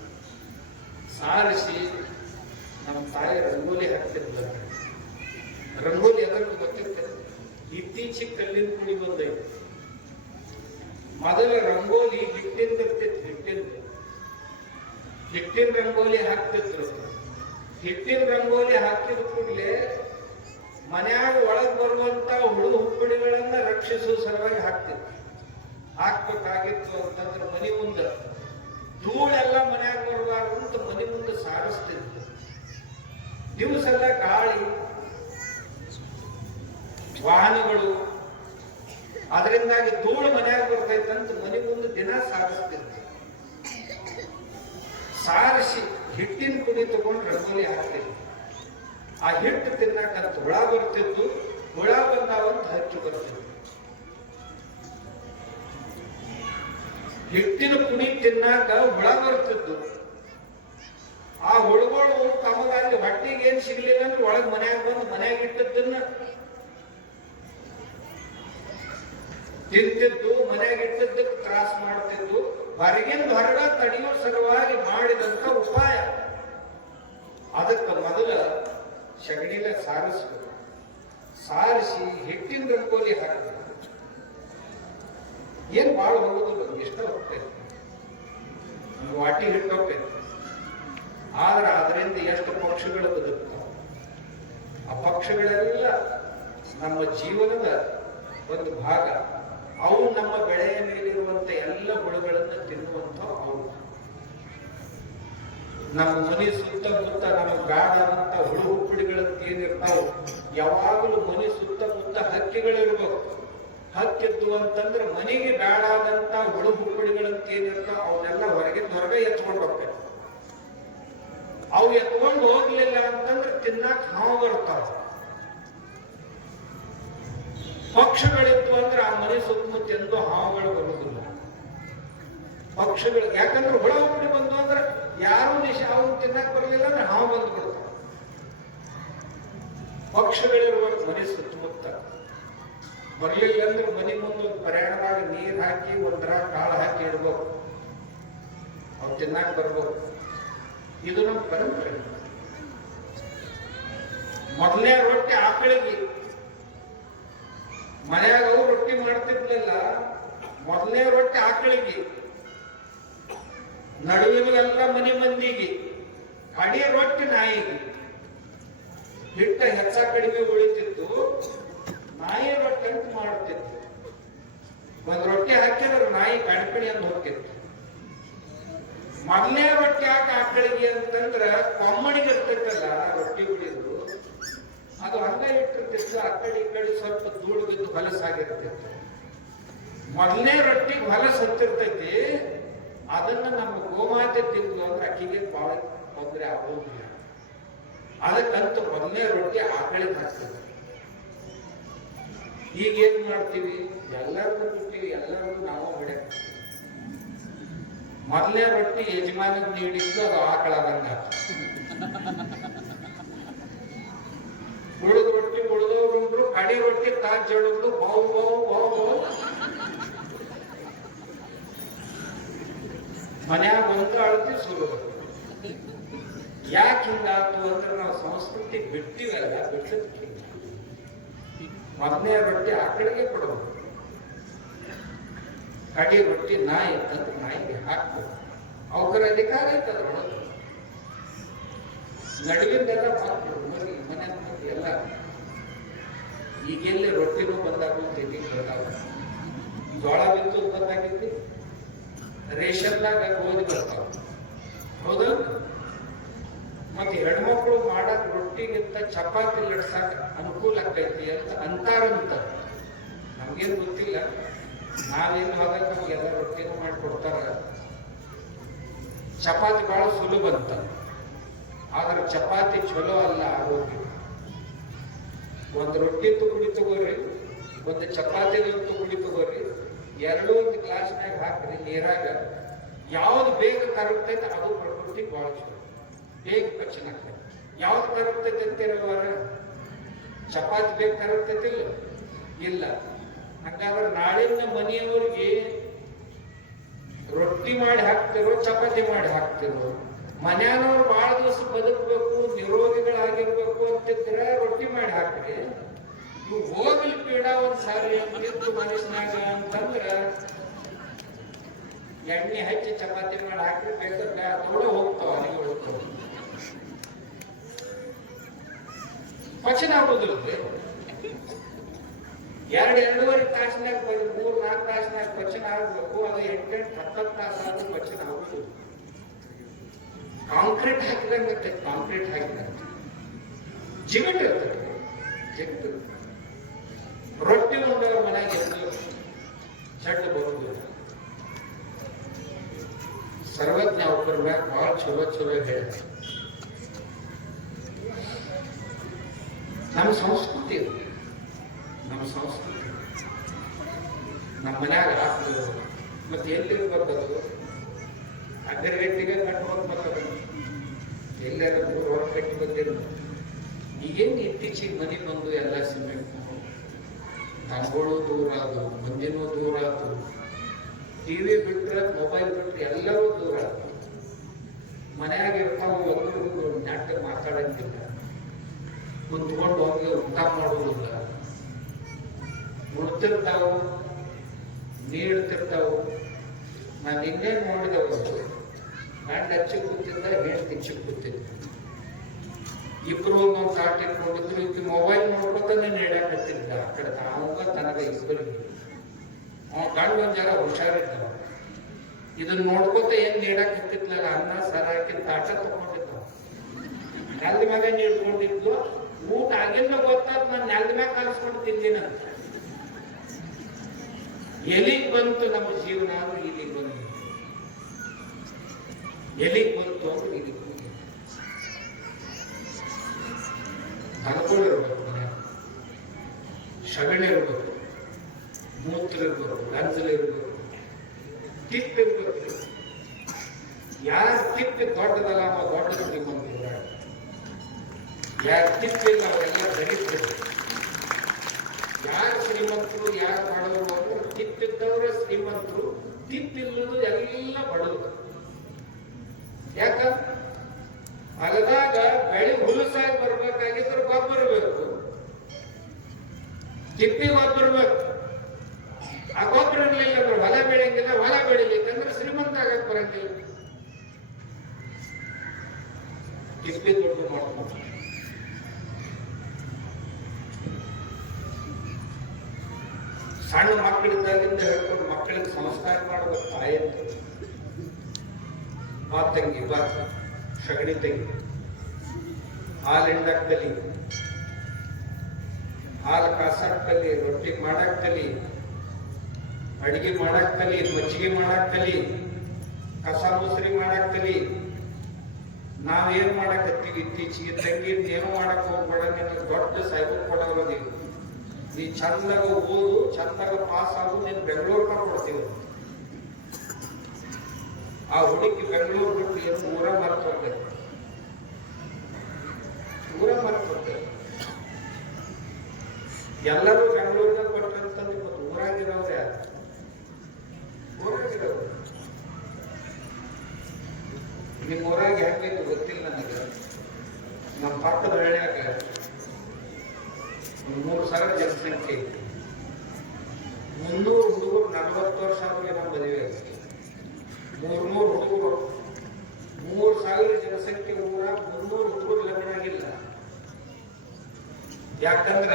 ಸಾರಿಸಿ ನಮ್ಮ ತಾಯಿ ರಂಗೋಲಿ ಹಾಕ್ತಿದ್ಲ. ರಂಗೋಲಿ ಅದಕ್ಕೆ ಗೊತ್ತಿರ್ತದೆ. ಇತ್ತೀಚೆಗೆ ಕಲ್ಲಿನ ಪುಡಿ ಬಂದೈತೆ. ಮೊದಲ ರಂಗೋಲಿ ಹಿಟ್ಟಿಂದ ಇರ್ತಿತ್ತು. ಹಿಟ್ಟಿನ ರಂಗೋಲಿ ಹಾಕ್ತಿದ್ರು. ಹಿಟ್ಟಿನ ರಂಗೋಲಿ ಹಾಕಿದ ಕೂಡಲೇ ಮನ್ಯಾಗ ಒಳಗೆ ಬರುವಂತ ಹುಳು ಹುಪ್ಪಡಿಗಳನ್ನ ರಕ್ಷಿಸುವ ಸಲುವಾಗಿ ಹಾಕ್ತಿದ್ರು. ಹಾಕ್ಬೇಕಾಗಿತ್ತು ಅಂತಂದ್ರೆ ಮನೆ ಮುಂದೆ ಧೂಳೆಲ್ಲ ಮನ್ಯಾಗ ಬರಬಾರ್ದು ಅಂತ ಮನೆ ಮುಂದೆ ಸಾರಿಸ್ತಿದ್ರು. ದಿವಸೆಲ್ಲ ಗಾಳಿ, ವಾಹನಗಳು, ಅದರಿಂದಾಗಿ ಧೂಳು ಮನ್ಯಾಗ ಬರ್ತೈತಂತ ಮನೆ ಮುಂದೆ ದಿನ ಸಾರಿಸ್ತಿದ್ರು. ಸಾರಿಸಿ ಹಿಟ್ಟಿನ ಪುಡಿ ತಗೊಂಡು ರಂಗೋಲಿ ಹಾಕ್ತಿದ್ರು. ಆ ಹಿಟ್ಟು ತಿನ್ನಕಂತ ಹುಳ ಬರ್ತಿದ್ದು. ಹುಳ ಬಂದಾವಂತ ಹಚ್ಚು ಬರ್ತಿದ್ದು. ಹಿಟ್ಟಿನ ಪುಡಿ ತಿನ್ನಾಕ ಹುಳ ಬರ್ತಿದ್ದು. ಆ ಹುಳುಗಳು ತಮಗಾಗಿ ಹೊಟ್ಟಿಗೆ ಏನ್ ಸಿಗ್ಲಿಲ್ಲ ಅಂದ್ರೆ ಒಳಗ್ ಮನ್ಯಾಗ ಬಂದು ಮನ್ಯಾಗ ಇಟ್ಟದ್ದನ್ನ ತಿಂತಿದ್ದು. ಮನ್ಯಾಗ ಇಟ್ಟದ್ದಕ್ಕೆ ತ್ರಾಸ ಮಾಡ್ತಿದ್ದು. ಹೊರಗ ತಡೆಯೋ ಸಲುವಾಗಿ ಮಾಡಿದಂತ ಉಪಾಯ. ಅದಕ್ಕೆ ಮೊದಲ ಸಗಣಿಲ ಸಾರಿಸ್ಬೇಕು. ಸಾರಿಸಿ ಹಿಟ್ಟಿನ ರಂಗೋಲಿ ಹಾಕಬೇಕು. ಏನ್ ಬಾಳ ಹೋಗುದಿಲ್ಲ, ಇಷ್ಟ ಹೋಗ್ತೈತೆ. ವಾಟಿ ಹಿಟ್ಟು ಹೋಗ್ತೈತೆ. ಆದ್ರೆ ಅದರಿಂದ ಎಷ್ಟು ಪಕ್ಷಿಗಳು ಬದುಕ್ತಾವ. ಆ ಪಕ್ಷಿಗಳೆಲ್ಲ ನಮ್ಮ ಜೀವನದ ಒಂದು ಭಾಗ. ಅವು ನಮ್ಮ ಬೆಳೆಯ ಮೇಲಿರುವಂತ ಎಲ್ಲ ಹುಳುಗಳನ್ನು ತಿನ್ನುವಂತ ಅವು. ನಮ್ಮ ಮನೆ ಸುತ್ತಮುತ್ತ ನಮಗೆ ಗಾಢಾದಂತ ಹುಳು ಹುಪ್ಪಡಿಗಳಂತ ಏನಿರ್ತಾವ, ಯಾವಾಗಲೂ ಮನೆ ಸುತ್ತಮುತ್ತ ಹಕ್ಕಿಗಳಿರ್ಬೇಕು. ಹಕ್ಕಿದ್ದು ಅಂತಂದ್ರೆ ಮನೆಗೆ ಗಾಢಾದಂತ ಹುಳು ಹುಪ್ಪಡಿಗಳಂತ ಏನಿರ್ತಾವ ಅವನ್ನೆಲ್ಲ ಹೊರಗೆ ಎತ್ಕೊಂಡು ಹೋಗ್ಬೇಕು. ಅವು ಎತ್ಕೊಂಡು ಹೋಗ್ಲಿಲ್ಲ ಅಂತಂದ್ರೆ ತಿನ್ನಾಕ ಹಾವು ಬರ್ತಾವ. ಪಕ್ಷಿಗಳಿತ್ತು ಅಂದ್ರೆ ಆ ಮನೆ ಸುತ್ತಮುತ್ತ ಎಂದು ಹಾವುಗಳು ಬರುವುದಿಲ್ಲ. ಪಕ್ಷಿಗಳು ಯಾಕಂದ್ರೆ ಹುಳ ಹುಪ್ಪಡಿ ಬಂದು ಅಂದ್ರೆ ಯಾರು ಹಾವು ತಿನ್ನಕ್ ಬರಲಿಲ್ಲ ಅಂದ್ರೆ ಹಾವು ಬಂದು ಬಿಡ್ತಾವ. ಪಕ್ಷಿಗಳಿರುವ ಮನೆ ಸುತ್ತಮುತ್ತ ಬರಲಿಲ್ಲ ಅಂದ್ರೆ ಮನೆ ಮುಂದೆ ಪ್ರಯಾಣವಾಗಿ ನೀರು ಹಾಕಿ ಒಂಥರ ಕಾಳು ಹಾಕಿ ಇಡ್ಬೇಕು. ಅವು ತಿನ್ನಾಕ ಬರ್ಬೇಕು. ಇದು ನಮ್ಮ ಪರಂಪರೆ. ಮೊದಲನೇ ರೊಟ್ಟಿ ಆಕಳಿಗೆ. ಮನ್ಯಾಗ ಅವು ರೊಟ್ಟಿ ಮಾಡ್ತಿರ್ಲಿಲ್ಲ. ಮೊದಲನೇ ರೊಟ್ಟಿ ಆಕಳಿಗೆ, ನಡುವಿನೆಲ್ಲ ಮನೆ ಮಂದಿಗೆ, ಕಡಿ ರೊಟ್ಟಿ ನಾಯಿಗೆ. ಹಿಟ್ಟ ಹೆಚ್ಚ ಕಡಿಮೆ ಉಳಿತಿತ್ತು. ನಾಯಿ ರೊಟ್ಟಿ ಅಂತ ಮಾಡುತ್ತಿತ್ತು. ಒಂದ್ ರೊಟ್ಟಿ ಹಾಕಿದ್ರೆ ನಾಯಿ ಕಡಿಪಡಿ ಅಂತ ಹೋಗ್ತಿತ್ತು. ಮೊದಲನೇ ರೊಟ್ಟಿ ಯಾಕೆ ಆಕಳಿಗೆ ಅಂತಂದ್ರ ಕೊಮ್ಮಣಿಗೆ ಇರ್ತೈತಲ್ಲ ರೊಟ್ಟಿ ಉಳಿದು, ಅದು ಹಂಗ ಇಟ್ಟಿರ್ತಿತ್ತು. ಆ ಕಡೆ ಈ ಕಡೆ ಸ್ವಲ್ಪ ಧೂಳು ಬಿದ್ದು ಹೊಲಸಾಗಿರ್ತಿತ್ತು. ಮೊದಲನೇ ರೊಟ್ಟಿಗೆ ಹೊಲಸು ಹತ್ತಿರ್ತೈತಿ. ಅದನ್ನ ನಮ್ಮ ಗೋಮಾತೆ ತಿಂದು ಅಂದ್ರೆ ಅಕ್ಕಿಗೆ ಬಾಳ ತೊಂದರೆ ಆಗೋದಿಲ್ಲ. ಅದಕ್ಕಂತ ಮೊದಲನೇ ರೊಟ್ಟಿ ಆಕಳಿಗೆ ಹಾಕ್ತದೆ. ಈಗೇನ್ ಮಾಡ್ತೀವಿ, ಎಲ್ಲರಿಗೂ ಬಿಡ್ತೀವಿ, ಎಲ್ಲರಿಗೂ ನಾವು ಬಿಡ. ಮೊದಲನೇ ರೊಟ್ಟಿ ಯಜಮಾನಿಗೆ ನೀಡಿದ್ದು ಅದು ಆಕಳದಂಗ. ಉಳಿದ ರೊಟ್ಟಿ ಉಳಿದವ್ರು ಕಡಿ ರೊಟ್ಟಿ ತಾಜಡುದು ಬಾವು ಬಾವು ಬಾವು ಬಾವು. ಮನ್ಯಾಗ ಒಂದು ಅಳತಿ ಸುರು. ಯಾಕೆ ಹಿಂಗಾತು ಅಂದ್ರೆ ನಾವು ಸಂಸ್ಕೃತಿ ಬಿಟ್ಟಿವಲ್ಲ, ಬಿಟ್ಟದಕ್ಕೆ. ಮೊದಲನೇ ರೊಟ್ಟಿ ಆಕಳಿಗೆ ಕೊಡಬೇಕು. ಕಡಿ ರೊಟ್ಟಿ ನಾಯಿ ತಂದು ನಾಯಿಗೆ ಹಾಕ್ಬೇಕು. ಅವರ ಅಧಿಕಾರ ಐತೆ ಅದ್ರೊಳಗೆ. ನಡುವಿಂದೆಲ್ಲ ಹಾಕ್ಬೇಕು. ಮನೆ ಎಲ್ಲ ಈಗೆಲ್ಲಿ ರೊಟ್ಟಿನೂ ಬಂದಾಗ ತಿಂಡಿ ಬಂದಾಗ ಜೋಳ ಬಿತ್ತು ಬಂದಾಗಿತ್ತು. ರೇಷನ್ದಾಗ ಗೋಧಿ ಬರ್ತಾವ, ಹೌದಲ್ಲ? ಮತ್ತೆ ಹೆಣ್ಮಕ್ಳು ಮಾಡಕ್ ರೊಟ್ಟಿಗಿಂತ ಚಪಾತಿ ಲಡ್ಸಾಕ ಅನುಕೂಲ ಆಕೈತಿ ಅಂತ ಅಂತಾರಂತ. ನಮ್ಗೇನು ಗೊತ್ತಿಲ್ಲ. ನಾವೇನು ಹೋದಾಗ ನಮಗೆಲ್ಲ ರೊಟ್ಟಿನೂ ಮಾಡಿಕೊಡ್ತಾರ. ಚಪಾತಿ ಬಹಳ ಸುಲಭ ಅಂತ, ಆದ್ರೆ ಚಪಾತಿ ಚಲೋ ಅಲ್ಲ ಆರೋಗ್ಯ. ಒಂದು ರೊಟ್ಟಿ ತುಗುಡಿ ತಗೋರಿ, ಒಂದು ಚಪಾತಿ ತುಗುಡಿ ತಗೋರಿ, ಎರಡೂ ಒಂದು ಗ್ಲಾಸ್ನಾಗ ಹಾಕ್ರಿ ನೀರಾಗ. ಯಾವ್ದು ಬೇಗ ಕರಗ್ತೈತೆ ಅದು ರೊಟ್ಟಿ ಬಹಳ ಚಲೋ, ಬೇಗ ಪಚನ ಆಗ್ತೈತೆ. ಯಾವ್ದು ಕರಗ್ತೈತೆ ಅಂತೀರವಾರ? ಚಪಾತಿ ಬೇಗ ಕರಗ್ತೈತಿಲ್ಲ? ಇಲ್ಲ. ಹಂಗಾದ್ರೆ ನಾಳಿನ ಮನೆಯವ್ರಿಗೆ ರೊಟ್ಟಿ ಮಾಡಿ ಹಾಕ್ತಿರೋ ಚಪಾತಿ ಮಾಡಿ ಹಾಕ್ತಿರೋ? ಮನ್ಯಾನವ್ರು ಬಹಳ ದಿವಸ ಬದುಕಬೇಕು, ನಿರೋಗಿಗಳಾಗಿರ್ಬೇಕು ಅಂತಿದ್ರೆ ರೊಟ್ಟಿ ಮಾಡಿ ಹಾಕ್ರಿ. ಇವು ಹೋಗ್ಲಿ ಪೀಡ ಒಂದ್ ಸಾರಿ ಅಂತಿತ್ತು ಮನಸ್ಸಿನಾಗ ಅಂತಂದ್ರ ಎಣ್ಣೆ ಹಚ್ಚಿ ಚಪಾತಿ ಮಾಡಿ ಹಾಕ್ರಿ, ಬೇಕಾದ್ರೆ ಅದೊಳ ಹೋಗ್ತಾವ, ಅಲ್ಲಿಗೆ ಹೋಗ್ತಾವ, ಪಚನ ಆಗೋದಿಲ್ಲ. ಎರಡೂವರೆ ತಾಸಿನಾಗ 3-4 ತಾಸಿನಾಗ ಪಚನ ಆಗ್ಬೇಕು. ಅದು 8-10 ತಾಸು ಆದ್ರೂ ಪಚನ ಆಗುದು. ಕಾಂಕ್ರೀಟ್ ಹಾಕಿದಂಗತ್ತೆ, ಕಾಂಕ್ರೀಟ್ ಹಾಕಿದಂತೆ ಜಿಗಟ್ ಇರ್ತದೆ, ಜಿಗಟ್. ರೊಟ್ಟಿ ಉಂಡವ್ರ ಮನೆಗೆ ಎಂದು ಚಡ್ಡ ಬರುವುದಿಲ್ಲ. ಸರ್ವಜ್ಞ ಒಬ್ಬರ ಮ್ಯಾಗ ಬಹಳ ಚಲೋ ಚಲೋ ಹೇಳ. ನಮ್ಮ ಸಂಸ್ಕೃತಿ ಇದು, ನಮ್ಮ ಸಂಸ್ಕೃತಿ. ನಮ್ಮ ಮನ್ಯಾಗ ಹಾಕ್ತದೆ. ಮತ್ತೆ ಎಲ್ಲಿರ್ಬೇಕದು? ಅಗ್ರಗಟ್ಟಿಗೆ ಕಟ್ಬೇಕು, ಎಲ್ಲಾರ ಹೊರ ಕಟ್ಟಿ ಬಂದಿರ. ಈಗೇನು ಇತ್ತೀಚಿಗೆ ಮನೆ ಬಂದು ಎಲ್ಲ ಸಿಮೆಂಟ್ ದನಗಳು ದೂರ ಅದು, ಮಂದಿನೂ ದೂರ ಅದು, ಟಿವಿ ಬಿಟ್ರೆ ಮೊಬೈಲ್ ಬಿಟ್ರೆ ಎಲ್ಲರೂ ದೂರ ಅದು. ಮನ್ಯಾಗ ಇರ್ತಾವ, ಒಂದು ನಾಟ್ಯ ಮಾತಾಡಂಗಿಲ್ಲ, ಕುಂತ್ಕೊಂಡು ಹೋಗಿ ಊಟ ಮಾಡೋದಿಲ್ಲ, ಉಳ್ತಿರ್ತಾವು, ನೀಡ್ತಿರ್ತಾವು. ನಾನು ನಿನ್ನೆ ನೋಡಿದವು, ಗಂಡ ಹಚ್ಚಿ ಕೂತಿದ್ದ, ಹೆಂಡತಿ ಹಚ್ಚಿ ಕೂತಿದ್ದ, ಇಬ್ರು ಒಂದೊಂದು ತಾಟ್ ಇಟ್ಕೊಂಡಿದ್ರು. ಈಗ ಮೊಬೈಲ್ ನೋಡ್ಕೊತಾನೆ ನೀಡಾಕತ್ತಿದ್ದ ಆ ಕಡೆ ತಾವಂಗ ತನಗ ಇಬ್ಬರಿಗೆ. ಗಂಡ ಒಂದ್ ಜರ ಹುಷಾರಿದ್ದವ, ಇದನ್ನ ನೋಡ್ಕೊತ ಏನ್ ನೀಡಾಕತ್ತಿದ್ಲಲ್ಲ, ಅನ್ನ ಸರ ಹಾಕಿದ ತಾಟ ತಗೊಂಡಿದ್ದ, ನೆಲದ ಮ್ಯಾಗ ನೀಡ್ಕೊಂಡಿದ್ಲು. ಊಟ ಆಗಿಲ್ಲ ಗೊತ್ತಾದ್, ನಾನು ನೆಲದ ಮ್ಯಾಗ ಕಲಿಸ್ಕೊಂಡು ತಿಂದಿನಂತ. ಎಲ್ಲಿಗೆ ಬಂತು ನಮ್ಮ ಜೀವನ ಅಂದ್ರೆ ಇಲ್ಲಿಗೆ ಬಂತು, ಎಲ್ಲಿಗೆ ಬಂತು ಅಂದ್ರೆ ಇಲ್ಲಿಗೆ ಬಂತು. ಅನುಕೂಲ ಇರ್ಬೇಕು, ಮನೆ ಶಗಣಿ ಇರ್ಬೇಕು, ಮೂತ್ರ ಇರ್ಬೇಕು, ಗಂಜಲ ಇರ್ಬೇಕು, ಟಿಪ್ ಇರ್ಬೇಕು. ಯಾರ ಟಿಪ್ ದೊಡ್ಡದಲ್ಲ ಅವ ದೊಡ್ಡ ಶ್ರೀಮಂತರು, ಯಾರ ಟಿಪ್ ಇಲ್ಲ ಅವರೆಲ್ಲ ದರಿದ್ರು. ಯಾರು ಶ್ರೀಮಂತರು ಯಾರು ಬಡವರು ಅಂದ್ರೆ ಟಿಪ್ ಇದ್ದವರೇ ಶ್ರೀಮಂತರು, ಟಿಪ್ ಇಲ್ಲದು ಎಲ್ಲ ಬಡವರು. ಯಾಕ? ಹೊಲದಾಗ ಬೆಳೆ ಹುಲಸಾಗಿ ಬರ್ಬೇಕಾಗಿದ್ರೆ ಗೊಬ್ಬರ ಬೇಕು, ತಿಪ್ಪಿ ಗೊಬ್ಬರ ಬೇಕು. ಆ ಗೊಬ್ಬರ ಇರಲಿಲ್ಲ ಅಂದ್ರೆ ಹೊಲ ಬೆಳೆಯಂಗಿಲ್ಲ, ಹೊಲ ಬೆಳಿಲಿಕ್ಕಂದ್ರೆ ಶ್ರೀಮಂತ ಆಗಕ್ ಬರಂಗಿಲ್ಲ. ತಿಪ್ಪಿ ದುಡ್ಡು ಮಾಡ್ಕೊಂಡು ಸಣ್ಣ ಮಕ್ಕಳಿದ್ದಾಗಿಂದ ಹೇಳ್ಕೊಂಡು ಮಕ್ಕಳಿಗೆ ಸಂಸ್ಕಾರ ಮಾಡಬೇಕು. ತಾಯಂತ ಬಾ ತಂಗಿ, ಬಾ ಸಗಣಿ ತೆಗಿ, ಹಾಲಿಂಡಕ್ ಕಲಿ, ಹಾಲು ಕಾಸಕ್ ಕಲಿ, ರೊಟ್ಟಿ ಮಾಡಕ್ ಕಲಿ, ಅಡಿಗೆ ಮಾಡಕ್ ಕಲಿ, ಮಜ್ಜಿಗೆ ಮಾಡಕ್ ಕಲಿ, ಕಸ ಮುಸ್ರಿ ಮಾಡಕ್ ಕಲಿ. ನಾವೇನ್ ಮಾಡಕತ್ತೀವಿ ಇತ್ತೀಚೆಗೆ? ತಂಗಿ ಏನು ಮಾಡಕ್ ಹೋಗ್ಬೇಡ, ನಿನಗೆ ದೊಡ್ಡ ಸೈಬರ್ ಕೊಡೋದು ನೀವು, ನೀ ಚಂದಾಗ ಓದು, ಚಂದಾಗ ಪಾಸ್ ಆಗು, ನೀನು ಬೆಂಗಳೂರ್ನ ಕೊಡ್ತೀವಿ. ಆ ಹುಡುಗಿ ಬೆಂಗಳೂರು ಬಿಟ್ಟು ಏನು ಊರ ಮರ್ತೋಗ್ತದೆ, ಊರ ಮರ್ತೋಗ್ತದೆ. ಎಲ್ಲರೂ ಬೆಂಗಳೂರಿನ ಕೊಟ್ಟಂತಂದ್ರೆ ಇವತ್ತು ಊರಾಗಿರೋರು ಯಾರು? ಊರಾಗಿರೋರು. ನಿಮ್ಮ ಊರಾಗ ಹೆಂಗೈತೆ ಗೊತ್ತಿಲ್ಲ ನನಗೆ. ನಮ್ಮ ಪಕ್ಕದ ಹಳ್ಳಿಯಾಗ 3,000 ಜನಸಂಖ್ಯೆ ಐತಿ. 300 ಹುಡುಗರು 40 ವರ್ಷ ಆದ್ಮೇಲೆ ನಮ್ಮ ಮದುವೆ ಆಗಿದೆ. 300 ಹುಡುಗರು, 3,000 ಜನಸಂಖ್ಯೆ ಊರ 300 ಹುಡುಗರು ಲಗ್ನ ಆಗಿಲ್ಲ. ಯಾಕಂದ್ರ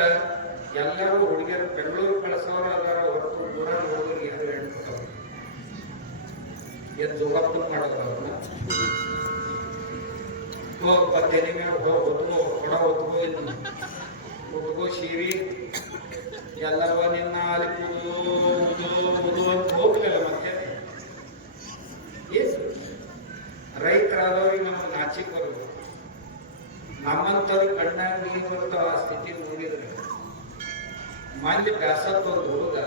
ಎಲ್ಲರೂ ಹುಡುಗಿಯರು ಬೆಂಗಳೂರು ಕಳಿಸೋರು ಅದಾರ ಹೊರತು ದೂರ ಹುಡುಗರಿಗೆ ಯಾರು ಹೇಳ್ತಾವ. ಎದ್ದು ಜೋಗಾಪನ ಮಾಡೋದ್ರ ಅವ್ರನ್ನ ತೆನೆ ಮೇಲೆ ಹೊತ್ಕೋ, ಕೊಡ ಹೊತ್ಕೋ, ಇನ್ನು ಹುಡುಗೋ ಸೀರಿ ಎಲ್ಲವ ನಿನ್ನ ಅಲ್ಲಿ ಕೂದು ಮಾನ್ಯ ಬ್ಯಾಸತ್ ಒಂದು ಹುಡುಗ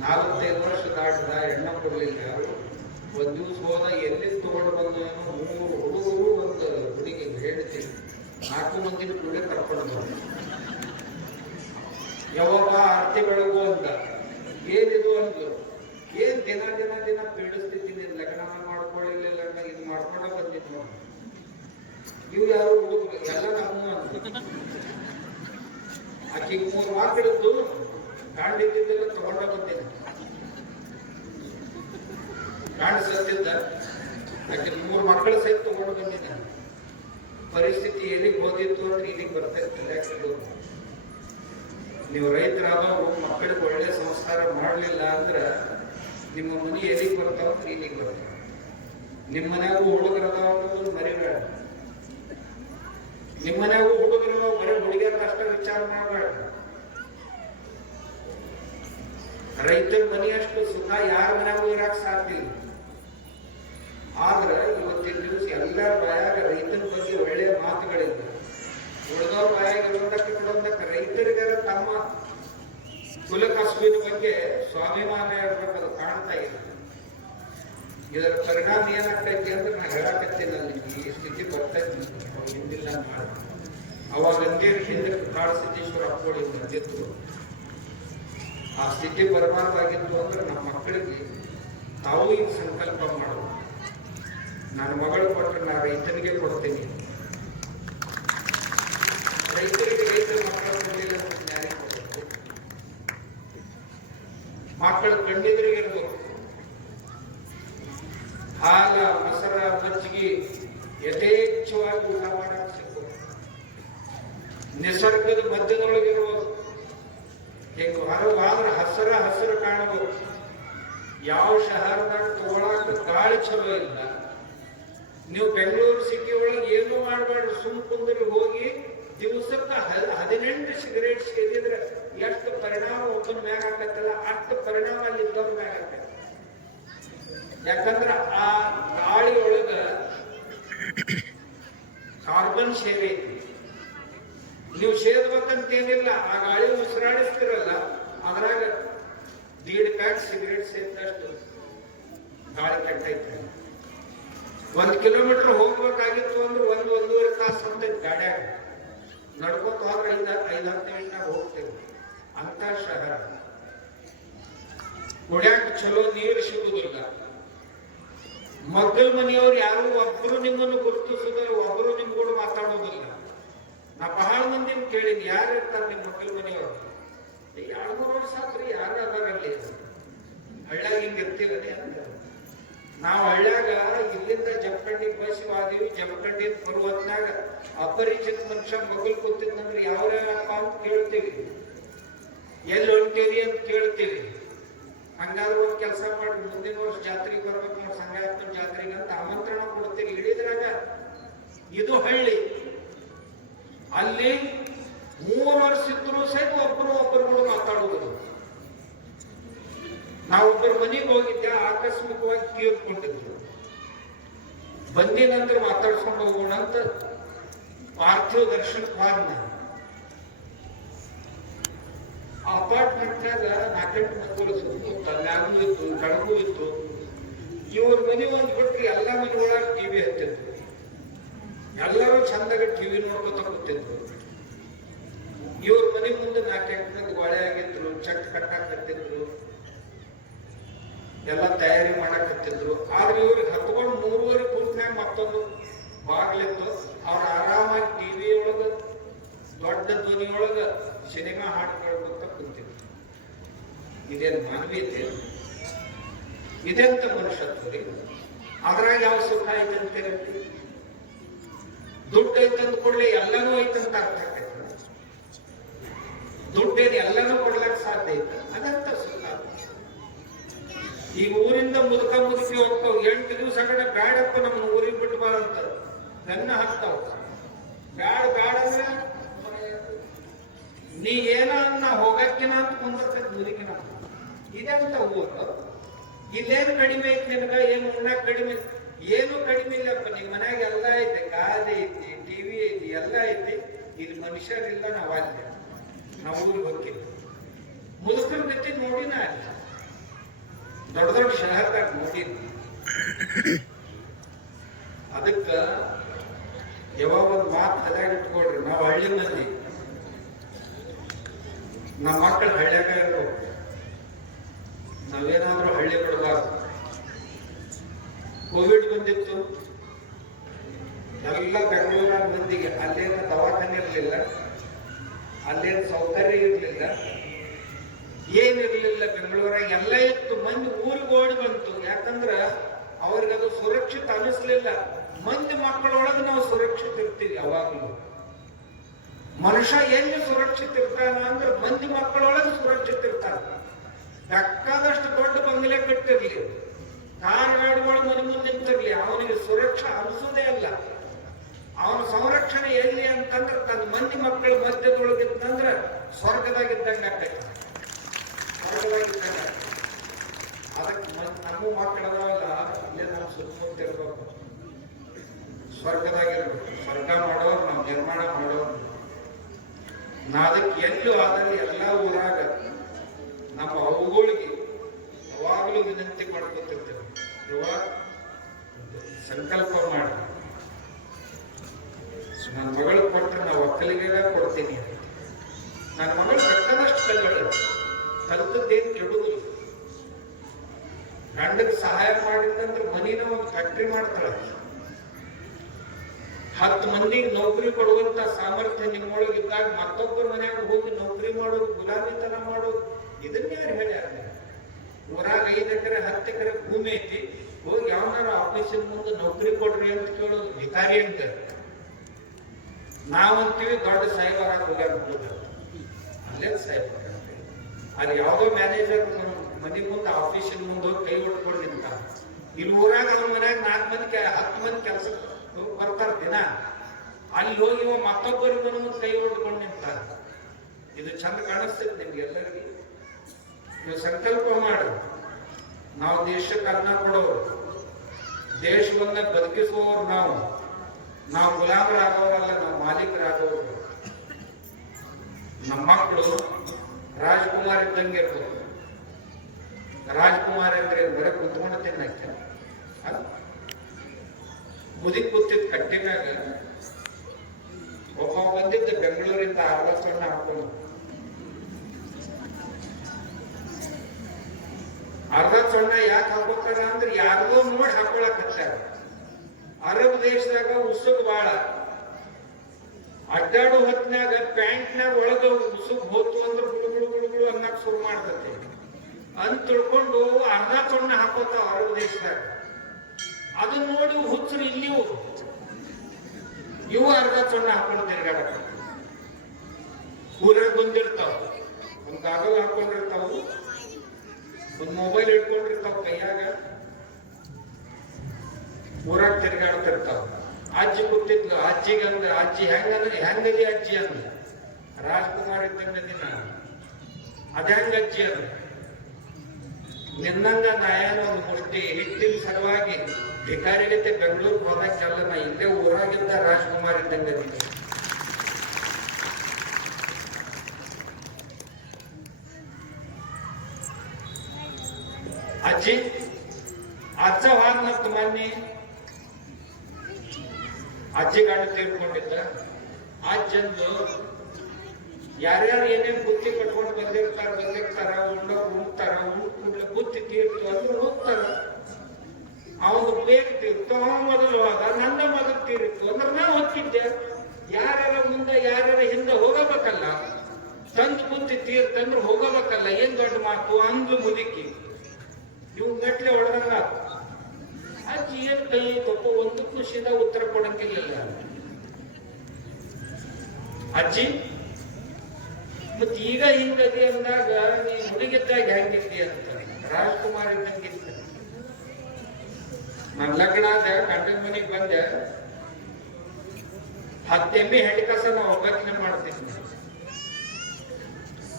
4-5 ವರ್ಷ ದಾಟಿದ, ಎಣ್ಣ ಕೊಡ್ಲಿಲ್ಲ. ಒಂದ್ ದಿವ್ಸ ಹೋದ, ಎಲ್ಲಿ ತಗೊಂಡು ಬಂದು 3 ಹುಡುಗರು ಒಂದು ಹುಡುಗಿ ಹೇಳ್ತೀನಿ 4 ಮಂದಿನ ಕೂಡ ಕರ್ಕೊಂಡು ಬಂದ. ಯಾವಾಗ ಆರ್ತಿ ಬೆಳಗು ಅಂತ, ಏನಿದು ಅಂದ್ರು. ಏನ್ ದಿನ ಪೀಡಿಸ್ತಿದ್ದೀನಿ, ಲಗ್ನ ಮಾಡ್ಕೊಳ್ಳಿಲ್ಲ, ಲಗ್ನ ಇದು ಮಾಡ್ಕೊಂಡ ಬಂದಿದ್ ನೋಡಿ. ಇವು ಯಾರು ಹುಡುಗರು ಎಲ್ಲ ನಮ್ಮ ಅಂತ. ಆಕೆಗೆ 3 ಮಕ್ಕಳಿದ್ದು ಕಾಂಡಿದ್ದೆಲ್ಲ ತಗೊಂಡ ಬಂದಿದ್ದ. ಕಾಂಡ ಸತ್ತಿದ್ದ, ಆಕೆ 3 ಮಕ್ಕಳು ಸಹಿತ ತಗೊಂಡು ಬಂದಿದ್ದ. ಪರಿಸ್ಥಿತಿ ಎಲ್ಲಿಗೆ ಹೋದಿತ್ತು ಅಂದ್ರೆ ಇಲ್ಲಿಗೆ ಬರ್ತಾ ಇತ್ತು. ನೀವು ರೈತರಾದವರು ಮಕ್ಕಳಿಗೆ ಒಳ್ಳೆ ಸಂಸ್ಕಾರ ಮಾಡಲಿಲ್ಲ ಅಂದ್ರೆ ನಿಮ್ಮ ಮನೆ ಎಲ್ಲಿಗೆ ಬರ್ತಾವ ಅಂದ್ರೆ ಇಲ್ಲಿಗೆ ಬರ್ತಾವ. ನಿಮ್ಮ ಮನ್ಯಾಗೂ ಹುಡುಗರದಾವ ಮರಿಬೇಡ. ನಿಮ್ಮ ಮನ್ಯಾಗೂ ಹುಡುಗರದಾವ, ಬರೀ ಹುಡುಗಿಯರ ಅಷ್ಟ ವಿಚಾರ ಮಾಡಬೇಡ. ರೈತರ ಮನೆಯಷ್ಟು ಸುಖ ಯಾರ ಮನ್ಯಾಗೂ ಇರಕ್ ಸಾಧ್ಯ ಇಲ್ಲ. ಆದ್ರೆ ಇವತ್ತಿನ ದಿವಸ ಎಲ್ಲರ ಬಾಯಾಗ ರೈತರ ಬಗ್ಗೆ ಒಳ್ಳೆಯ ಮಾತುಗಳಿಲ್ಲ. ಉಳಿದವ್ರ ಬಾಯಾಗ ಇರೋದಕ್ಕೆ ರೈತರಿಗಾರ ತಮ್ಮ ಕುಲ ಕಸುಬಿನ ಬಗ್ಗೆ ಸ್ವಾಭಿಮಾನ ಇರಬೇಕದು ಕಾಣ್ತಾ ಇಲ್ಲ. ಇದರ ಪರಿಣಾಮ ಏನಾಗ್ತೈತಿ ಅಂದ್ರೆ ನಾ ಹೇಳಕತ್ತೀನಿ, ನಿಮ್ಗೆ ಈ ಸ್ಥಿತಿ ಬರ್ತೈತಿ. ಹಿಂದಿಲ್ಲ ಮಾಡಿ ಅವಾಗ ಹಿಂದೆ ಕಾಳಸಿದ್ದೇಶ್ವರ ಅಪ್ಪೋಳಿ ಬಂದಿತ್ತು. ಆ ಸ್ಥಿತಿ ಬರಬಾರ್ದಾಗಿತ್ತು ಅಂದ್ರೆ ನಮ್ಮ ಮಕ್ಕಳಿಗೆ ತಾವು ಈಗ ಸಂಕಲ್ಪ ಮಾಡೋದು, ನನ್ನ ಮಗಳು ಕೊಟ್ಟರೆ ನಾ ರೈತನಿಗೆ ಕೊಡ್ತೀನಿ. ರೈತರಿಗೆ ರೈತರ ಮಕ್ಕಳು ಕೊಡಲಿಲ್ಲ ಅಂತ ಯಾರಿಗೆ ಕೊಡಬೇಕು? ಮಕ್ಕಳು ಕಂಡಿದ್ರಿಗೆ ಇರ್ಬೇಕು. ಹಾಲ, ಮೊಸರ, ಮಜ್ಜಿಗೆ ಯಥೇಚ್ಛವಾಗಿ ಊಟ ಮಾಡಕ್ ಸಿಕ್ಕು. ನಿಸರ್ಗದ ಮಧ್ಯದೊಳಗಿರ್ಬೋದು. ಹಿಂಗ ಹೊರಗಾದ್ರೆ ಹಸರು ಕಾಣಬಹುದು. ಯಾವ ಶಹರದಾಗ ತಗೊಳಕ ಗಾಳಿ ಚಲೋ ಇಲ್ಲ. ನೀವು ಬೆಂಗಳೂರು ಸಿಟಿ ಒಳಗೆ ಏನು ಮಾಡಬೇಡ್ರಿ, ಸುಮ್ ಕುಂದ್ರಿ. ಹೋಗಿ ದಿವಸಕ್ಕೆ 18 ಸಿಗರೇಟ್ ಸೇದಿದ್ರೆ ಎಷ್ಟು ಪರಿಣಾಮ ಒಬ್ಬನ ಮ್ಯಾಗ ಆಗತ್ತಲ್ಲ, ಅಷ್ಟು ಪರಿಣಾಮ ಅಲ್ಲಿ ಇದ್ದವ್ರ ಮ್ಯಾಗ ಆಗತ್ತೆ. ಯಾಕಂದ್ರ ಆ ಗಾಳಿ ಒಳಗ ಕಾರ್ಬನ್ ಸೇರೈತಿ. ನೀವು ಸೇದ್ಬೇಕಂತೇನಿಲ್ಲ, ಆ ಗಾಳಿ ಉಸಿರಾಡಿಸ್ತಿರಲ್ಲ, ಅದ್ರಾಗ 1.5 ಪ್ಯಾಕ್ ಸಿಗರೇಟ್ ಸೇರಿದಷ್ಟು ಗಾಳಿ ಕೆಟ್ಟೈತೆ. 1 ಕಿಲೋಮೀಟರ್ ಹೋಗ್ಬೇಕಾಗಿತ್ತು ಅಂದ್ರೆ 1-1.5 ತಾಸು ಅಂತೈತಿ ಗಾಡ್ಯಾಗ. ನಡ್ಕೋತ ಹೋದ್ರೆ 5-10 ನಿಮಿಷ ಹೋಗ್ತೇವೆ. ಅಂತ ಶಹರ. ಕುಡ್ಯಾಕ ಚಲೋ ನೀರು ಸಿಗುದಿಲ್ಲ. ಮಗ್ಗಲ್ ಮನೆಯವ್ರು ಯಾರು ಒಬ್ರು ನಿಮ್ಮನ್ನು ಗುರುತಿಸಿದ್ರೆ ಒಬ್ರು ನಿಮ್ಗಳು ಮಾತಾಡೋದಿಲ್ಲ. ನಾ ಬಹಳ ಮಂದಿನ ಕೇಳಿನಿ, ಯಾರು ಇರ್ತಾರೆ ನಿಮ್ಮ ಮಗ್ಗಲ್ ಮನೆಯವರು? 2-3 ವರ್ಷ ಆತ್ರಿ, ಯಾರು ಅದಾರಲ್ಲಿ ಹಳ್ಳ್ಯಾಗ ಹಿಂಗ ಇರ್ತೀರದೆ ಅಂತ. ನಾವು ಹಳ್ಳ್ಯಾಗ ಇಲ್ಲಿಂದ ಜಮಖಂಡಿಗೆ ಬಸ್ ಹೋದಿವಿ. ಜಮಖಂಡಿ ಬರುವತ್ನಾಗ ಅಪರಿಚಿತ ಮನುಷ್ಯ ಮಗಲ್ ಕೂತಿದ್ನಂದ್ರೆ ಯಾವ್ಯಾವಪ್ಪ ಅಂತ ಕೇಳ್ತೀವಿ, ಎಲ್ಲಿ ಹೊಂಟೀರಿ ಅಂತ ಕೇಳ್ತೀವಿ. ಹಂಗಾದ್ರೆ ಒಂದು ಕೆಲಸ ಮಾಡಿ, ಮುಂದಿನ ವರ್ಷ ಜಾತ್ರೆಗೆ ಬರ್ಬೇಕು ನೋಡಿ, ಸಂಗಾಯಪ್ಪನ ಜಾತ್ರೆಗೆ ಅಂತ ಆಮಂತ್ರಣ ಕೊಡ್ತೀವಿ. ಇಳಿದ್ರಾಗ ಇದು ಹಳ್ಳಿ. ಅಲ್ಲಿ 3 ವರ್ಷ ಇದ್ರು ಸಹಿತ ಒಬ್ಬರು ಮಾತಾಡುವುದು. ನಾವೊಬ್ಬರ ಮನೆಗೆ ಹೋಗಿದ್ದೆ, ಆಕಸ್ಮಿಕವಾಗಿ ತೀರ್ಕೊಂಡಿದ್ರು. ಬಂದಿನಂದ್ರೆ ಮಾತಾಡ್ಸ್ಕೊಂಡು ಹೋಗೋಣ ಅಂತ ಪಾರ್ಥಿವ ದರ್ಶನಕ್ಕೆ ಹೋದ. ಅಪಾರ್ಟ್ಮೆಂಟ್ನಾಗ 4-8 ಮಕ್ಕಳು ಸುತ್ತ ಮ್ಯಾಗೂ ಇತ್ತು, ಕೆಳಗೂ ಇತ್ತು. ಇವ್ರ ಮನೆ ಒಂದು ಬಿಟ್ರೆ ಎಲ್ಲ ಮನೆಗಳಾಗ ಟಿವಿ ಹತ್ತಿದ್ರು. ಎಲ್ಲರೂ ಚಂದಾಗ ಟಿವಿ ನೋಡ್ಕೊತ ಕೂತಿದ್ರು. ಇವ್ರ ಮನೆ ಮುಂದೆ 4-8 ಮಂದಿ ಗೋಳೆ ಆಗಿದ್ರು, ಚಟ್ ಕಟ್ಟಾಕತ್ತಿದ್ರು, ಎಲ್ಲ ತಯಾರಿ ಮಾಡಕತ್ತಿದ್ರು. ಆದ್ರೆ ಇವ್ರಿಗೆ ಹತ್ಕೊಂಡು 3:30 ಫುಟ್ನಾಗ ಮತ್ತೊಂದು ಬಾಗ್ಲಿತ್ತು. ಅವ್ರ ಆರಾಮಾಗಿ ಟಿವಿ ಒಳಗ ದೊಡ್ಡ ಧ್ವನಿಯೊಳಗ ಸಿನಿಮಾ ಹಾಡು ಕೇಳ್ಕೊಂತ ಕುಂತಿದ್ರು. ಇದೇನು ಮಾನವೀಯತೆ? ಇದೆಂತ ಮನುಷ್ಯತ್ವ ರೀ? ಅದ್ರಾಗ ಯಾವ ಸುಖ ಐತೆ ಅಂತೀರ? ದುಡ್ಡು ಐತಂದ ಕೂಡಲೇ ಎಲ್ಲನೂ ಐತಂತ ಅರ್ಥ ಆಕೈತೆ. ದುಡ್ಡೇನು ಎಲ್ಲನೂ ಕೊಡ್ಲಕ್ ಸಾಧ್ಯ ಐತೆ? ಅದಂತ ಸುಖ. ಈಗ ಊರಿಂದ ಮುದುಕಿ ಹೋಗ್ತಾವ. 8 ದಿವಸ ಕಡೆ ಬ್ಯಾಡಪ್ಪ ನಮ್ಮ ಊರಿಗೆ ಬಿಟ್ಟು ಬರಂತ ನನ್ನ ಹಾಕ್ತಾವ. ಬ್ಯಾಡ ಅಂದ್ರೆ ನೀ ಏನ ಹೋಗಕ್ಕಿನ ಅಂತ ಮುಂದಕ್ಕೆ ಊರಿಗಿನ. ಇದೆಂತ ಊರು? ಇಲ್ಲೇನು ಕಡಿಮೆ ಐತಿ ನಿನಗ? ಏನು ಉಣ್ಣಾಕ ಕಡಿಮೆ? ಏನು ಕಡಿಮೆ ಇಲ್ಲಪ್ಪ. ನಿಮ್ ಮನ್ಯಾಗ ಎಲ್ಲ ಐತಿ, ಗಾದಿ ಐತಿ, ಟಿವಿ ಐತಿ, ಎಲ್ಲ ಐತಿ. ಇಲ್ಲಿ ಮನುಷ್ಯರಿಲ್ಲ. ನಾವು ಊರಿಗೆ ಹೋಗ್ತೀವಿ. ಮುದುಕರ ಗತಿ ನೋಡಿನ ದೊಡ್ಡ ದೊಡ್ಡ ಶಹರದಾಗ ನೋಡಿನ. ಅದಕ್ಕ ಯಾವಾಗ ಒಂದು ಮಾತು ತಲೆಯಾಗ ಇಟ್ಕೊಳ್ರಿ, ನಾವು ಹಳ್ಳಿ ಮಂದಿ, ನಮ್ಮ ಮಕ್ಕಳು ಹಳ್ಳಿಯಾಗ ಇರ್ಬೇಕು, ನಾವೇನಾದ್ರೂ ಹಳ್ಳಿ ಬಿಡಬಾರ್ದು. ಕೋವಿಡ್ ಬಂದಿತ್ತು, ಎಲ್ಲ ಬೆಂಗಳೂರಿನ ಮಂದಿಗೆ ಅಲ್ಲೇನು ದವಾಖಾನೆ ಇರಲಿಲ್ಲ, ಅಲ್ಲೇನು ಸೌಕರ್ಯ ಇರಲಿಲ್ಲ, ಏನಿರಲಿಲ್ಲ. ಬೆಂಗಳೂರಾಗ ಎಲ್ಲ ಇತ್ತು, ಮಂದಿ ಊರಿಗೆ ಓಡಿ ಬಂತು. ಯಾಕಂದ್ರ ಅವ್ರಿಗದು ಸುರಕ್ಷಿತ ಅನಿಸ್ಲಿಲ್ಲ. ಮಂದಿ ಮಕ್ಕಳೊಳಗೆ ನಾವು ಸುರಕ್ಷಿತ ಇರ್ತೀವಿ ಯಾವಾಗಲೂ. ಮನುಷ್ಯ ಎಲ್ಲಿ ಸುರಕ್ಷಿತ ಇರ್ತಾನ ಅಂದ್ರೆ ಮಂದಿ ಮಕ್ಕಳೊಳಗೆ ಸುರಕ್ಷಿತ ಇರ್ತಾನ. ಬೇಕಾದಷ್ಟು ದೊಡ್ಡ ಬಂಗಲೆ ಕಟ್ಟಿರ್ಲಿ, ಕಾರ್ ಗಾಡಿಗಳು ಮನೆ ಮುಂದೆ ನಿಂತಿರ್ಲಿ, ಅವನಿಗೆ ಸುರಕ್ಷಾ ಅನಿಸೋದೇ ಅಲ್ಲ. ಅವನ ಸಂರಕ್ಷಣೆ ಎಲ್ಲಿ ಅಂತಂದ್ರೆ ತನ್ನ ಮಂದಿ ಮಕ್ಕಳ ಮಧ್ಯದೊಳಗಿತ್ತಂದ್ರೆ ಸ್ವರ್ಗದಾಗಿದ್ದಂಗೆ ಆಗ್ತೈತೆ, ಸ್ವರ್ಗದಾಗಿದ್ದಂಗೆ. ಅದಕ್ಕೆ ನಮ್ಮ ಮಕ್ಕಳದಲ್ಲ, ಇಲ್ಲೇ ನಾವು ಸುತ್ತಮುತ್ತ ಇರ್ಬೇಕು, ಸ್ವರ್ಗದಾಗಿರ್ಬೇಕು. ಸ್ವರ್ಗ ಮಾಡೋರು ನಾವು ನಿರ್ಮಾಣ ಮಾಡೋರು. ನಾ ಅದಕ್ಕೆ ಎಲ್ಲೂ ಆದಲ್ಲಿ ಎಲ್ಲ ಊರಾಗ ನಮ್ಮ ಅವುಗಳಿಗೆ ಯಾವಾಗಲೂ ವಿನಂತಿ ಮಾಡ್ಕೊತಿರ್ತೇವೆ, ಇವಾಗ ಸಂಕಲ್ಪ ಮಾಡಿ ನನ್ನ ಮಗಳು ಕೊಟ್ಟರೆ ನಾವು ಒಕ್ಕಲಿಗೆ ಕೊಡ್ತೀನಿ. ನನ್ನ ಮಗಳು ಬೇಕಾದಷ್ಟು ಕಲ್ಗಳು ಕಲ್ತದ್ದೇನು ಕೆಡುವುದಿಲ್ಲ. ಗಂಡಕ್ಕೆ ಸಹಾಯ ಮಾಡಿದಂದ್ರೆ ಮನಿನ ಒಂದು ಫ್ಯಾಕ್ಟ್ರಿ ಮಾಡ್ತಾಳೆ. 10 ಮಂದಿಗೆ ನೌಕರಿ ಕೊಡುವಂತ ಸಾಮರ್ಥ್ಯ ನಿಮ್ಮೊಳಗಿದ್ದಾಗ ಮತ್ತೊಬ್ಬರ ಮನೆಯಾಗ ಹೋಗಿ ನೌಕರಿ ಮಾಡೋದು, ಗುಲಾಮಿತನ ಮಾಡೋದು, ಇದನ್ನ ಯಾರು ಹೇಳ್ಯಾರ? ಊರಾಗ 5 ಎಕರೆ 10 ಎಕರೆ ಭೂಮಿ ಐತಿ, ಹೋಗಿ ಯಾವನಾರ ಆಫೀಸಿನ ಮುಂದೆ ನೌಕರಿ ಕೊಡ್ರಿ ಅಂತ ಕೇಳೋದು ಭಿಕಾರಿ ಅಂತ. ನಾವಂತೀವಿ ದೊಡ್ಡ ಸಾಹೇಬರಾಗ ಹೋಗ್ಯಾರ, ಅಲ್ಲೇ ಸಾಹೇಬರ. ಅಲ್ಲಿ ಯಾವುದೋ ಮ್ಯಾನೇಜರ್ ಮನೆ ಮುಂದೆ ಆಫೀಸಿನ ಮುಂದೆ ಹೋಗಿ ಕೈ ಹೊಡ್ಕೊಂಡು ನಿಂತ. ಇಲ್ಲಿ ಊರಾಗ ಅವ್ನ ಮನ್ಯಾಗ 4 ಮಂದಿ 10 ಮಂದಿ ಕೆಲಸ ಬರ್ತಾರ ದಿನ. ಅಲ್ಲಿ ಹೋಗಿ ಮತ್ತೊಬ್ಬರಿಗೆ ಮನೆ ಮುಂದೆ ಕೈ ಹೊಡ್ಕೊಂಡು ನಿಂತಾರ. ಇದು ಚಂದ ಕಾಣಿಸ್ತದೆ ನಿಮ್ಗೆಲ್ಲರಿಗೆ. ನೀವು ಸಂಕಲ್ಪ ಮಾಡಿ, ನಾವು ದೇಶಕ್ಕೆ ಅನ್ನ ಕೊಡೋರು, ದೇಶವನ್ನ ಬದುಕಿಸುವವರು ನಾವು ಗುಲಾಮರಾಗೋರಲ್ಲ, ನಾವು ಮಾಲೀಕರಾಗೋರು. ನಮ್ಮ ಮಕ್ಕಳು ರಾಜ್ಕುಮಾರ್ ಇದ್ದಂಗೆ ಇರ್ಬೇಕು. ರಾಜ್ಕುಮಾರ್ ಅಂದ್ರೆ ಬರೀ ಕುತ್ಕೊಂಡು ತಿನ್ನಕ್ಕೆ ಮುದಿ ಕೂತಿದ್ದ ಕಟ್ಟಿನಾಗ ಒಬ್ಬ ಬಂದಿದ್ದ ಬೆಂಗಳೂರಿಂದ 60 ಹಾಕೊಂಡು 60 ಯಾಕೆ ಹಾಕೋತಾರ ಅಂದ್ರೆ ಯಾರಿಗೋ ನೋಡಿ ಹಾಕೊಳಕತ್ತಾರ. ಅರಬ್ ದೇಶದಾಗ ಉಸುಗ್ ಬಾಳ, ಅಡ್ಡಾಡು ಹೊತ್ನಾಗ ಪ್ಯಾಂಟ್ನಾಗ ಒಳಗ ಉಸುಗ್ ಹೋತು ಅಂದ್ರೆ ಗುಡುಗುಡು ಅನ್ನಕ್ ಶುರು ಮಾಡ್ತತೆ ಅಂತ ತಿಳ್ಕೊಂಡು 60 ಹಾಕೋತಾವ ಅರಬ್ ದೇಶದಾಗ. ಅದನ್ನ ನೋಡಿ ಹುಚ್ಚರು ಇಲ್ಲಿ ಇವು 60 ಹಾಕೊಂಡು ತಿರ್ಗಾಡ. ಊರಾಗ ಬಂದಿರ್ತಾವ, ಒಂದ್ ಗಾಗಲ್ ಹಾಕೊಂಡಿರ್ತಾವ, ಒಂದ್ ಮೊಬೈಲ್ ಇಟ್ಕೊಂಡಿರ್ತಾವ ಕೈಯಾಗ, ಊರಾಗ ತಿರ್ಗಾಡ್ತಿರ್ತಾವ. ಅಜ್ಜಿ ಕೂತಿದ್ಲು, ಅಜ್ಜಿಗಂದ ಅಜ್ಜಿ ಹೆಂಗದಿ ಅಜ್ಜಿ ಅಂದ. ರಾಜ್ಕುಮಾರ್ ಇದ್ದಂಗದಿ ನಾನು, ಅದ ಹೆಂಗ ಅಜ್ಜಿ ಅಂದ. ನಿನ್ನಂಗ ನಾಯನ ಒಂದು ಮುಷ್ಟಿ ಹಿಟ್ಟಿನ ಸಲುವಾಗಿ ಭಿಕಾರಿಗತೆ ಬೆಂಗಳೂರು ಹೋದಕ್ಕೆಲ್ಲ ನಾ ಇಲ್ಲೇ ಊರಾಗಿದ್ದ ರಾಜ್ಕುಮಾರ್ ಇದ್ದಂಗದಿ. ಅಜ್ಜಿ ಅಜ್ಜ ವಾರ ಮೊನ್ನೆ ಅಜ್ಜಿ ಗಂಡ ತೀರ್ಕೊಂಡಿದ್ದ. ಅಜ್ಜಂದು ಯಾರ್ಯಾರು ಏನೇನು ಬುತ್ತಿ ಕಟ್ಕೊಂಡು ಬಂದಿರ್ತಾರ, ಉಣ್ತಾರ, ಉಣ್ಕೂಡ್ಲೆ ಬುತ್ತಿ ತೀರ್ತು ಅಂದ್ರೆ ಹೋಗ್ತಾರ. ಅವನು ಬೇಗ ತೀರ್ತು, ಅವನು ಮೊದಲು ಹೋದ, ನನ್ನ ಮೊದಲು ತೀರಿತ್ತು ಅಂದ್ರೆ ನಾ ಹೊಕ್ಕಿದ್ದೆ. ಯಾರ್ಯಾರ ಮುಂದೆ ಯಾರ್ಯಾರ ಹಿಂದೆ ಹೋಗಬೇಕಲ್ಲ, ತಂದು ಬುತ್ತಿ ತೀರ್ತಂದ್ರೆ ಹೋಗಬೇಕಲ್ಲ. ಏನ್ ದೊಡ್ಡ ಮಾತು ಅಂದ್ಲು ಮುದುಕಿ. ಇವ್ ಗಟ್ಲೆ ಹೊಡೆದಂಗ ಅಜ್ಜಿ ಏನ್ ಕೈ ತಪ್ಪ ಒಂದು ಖುಷಿಯಿಂದ ಉತ್ತರ ಕೊಡಂಗಿಲ್ಲ. ಅಜ್ಜಿ ಮತ್ ಈಗ ಹಿಂಗದಿ ಅಂದಾಗ ನೀ ಹುಡುಗಿದ್ದಾಗ ಹೆಂಗಿದ್ದಿ ಅಂತ. ರಾಜ್ಕುಮಾರ್ ಇದ್ದಂಗಿದ್ದ. ನಾನ್ ಲಗ್ನ ಆದ ಗಂಡನ ಮನೆಗೆ ಬಂದೆ, 10 ಎಮ್ಮೆ ಹೆಂಡಿ ಕಸ ನಾವು ಒಬ್ಬಾಕಿನ ಮಾಡ್ತಿದ್ವಿ.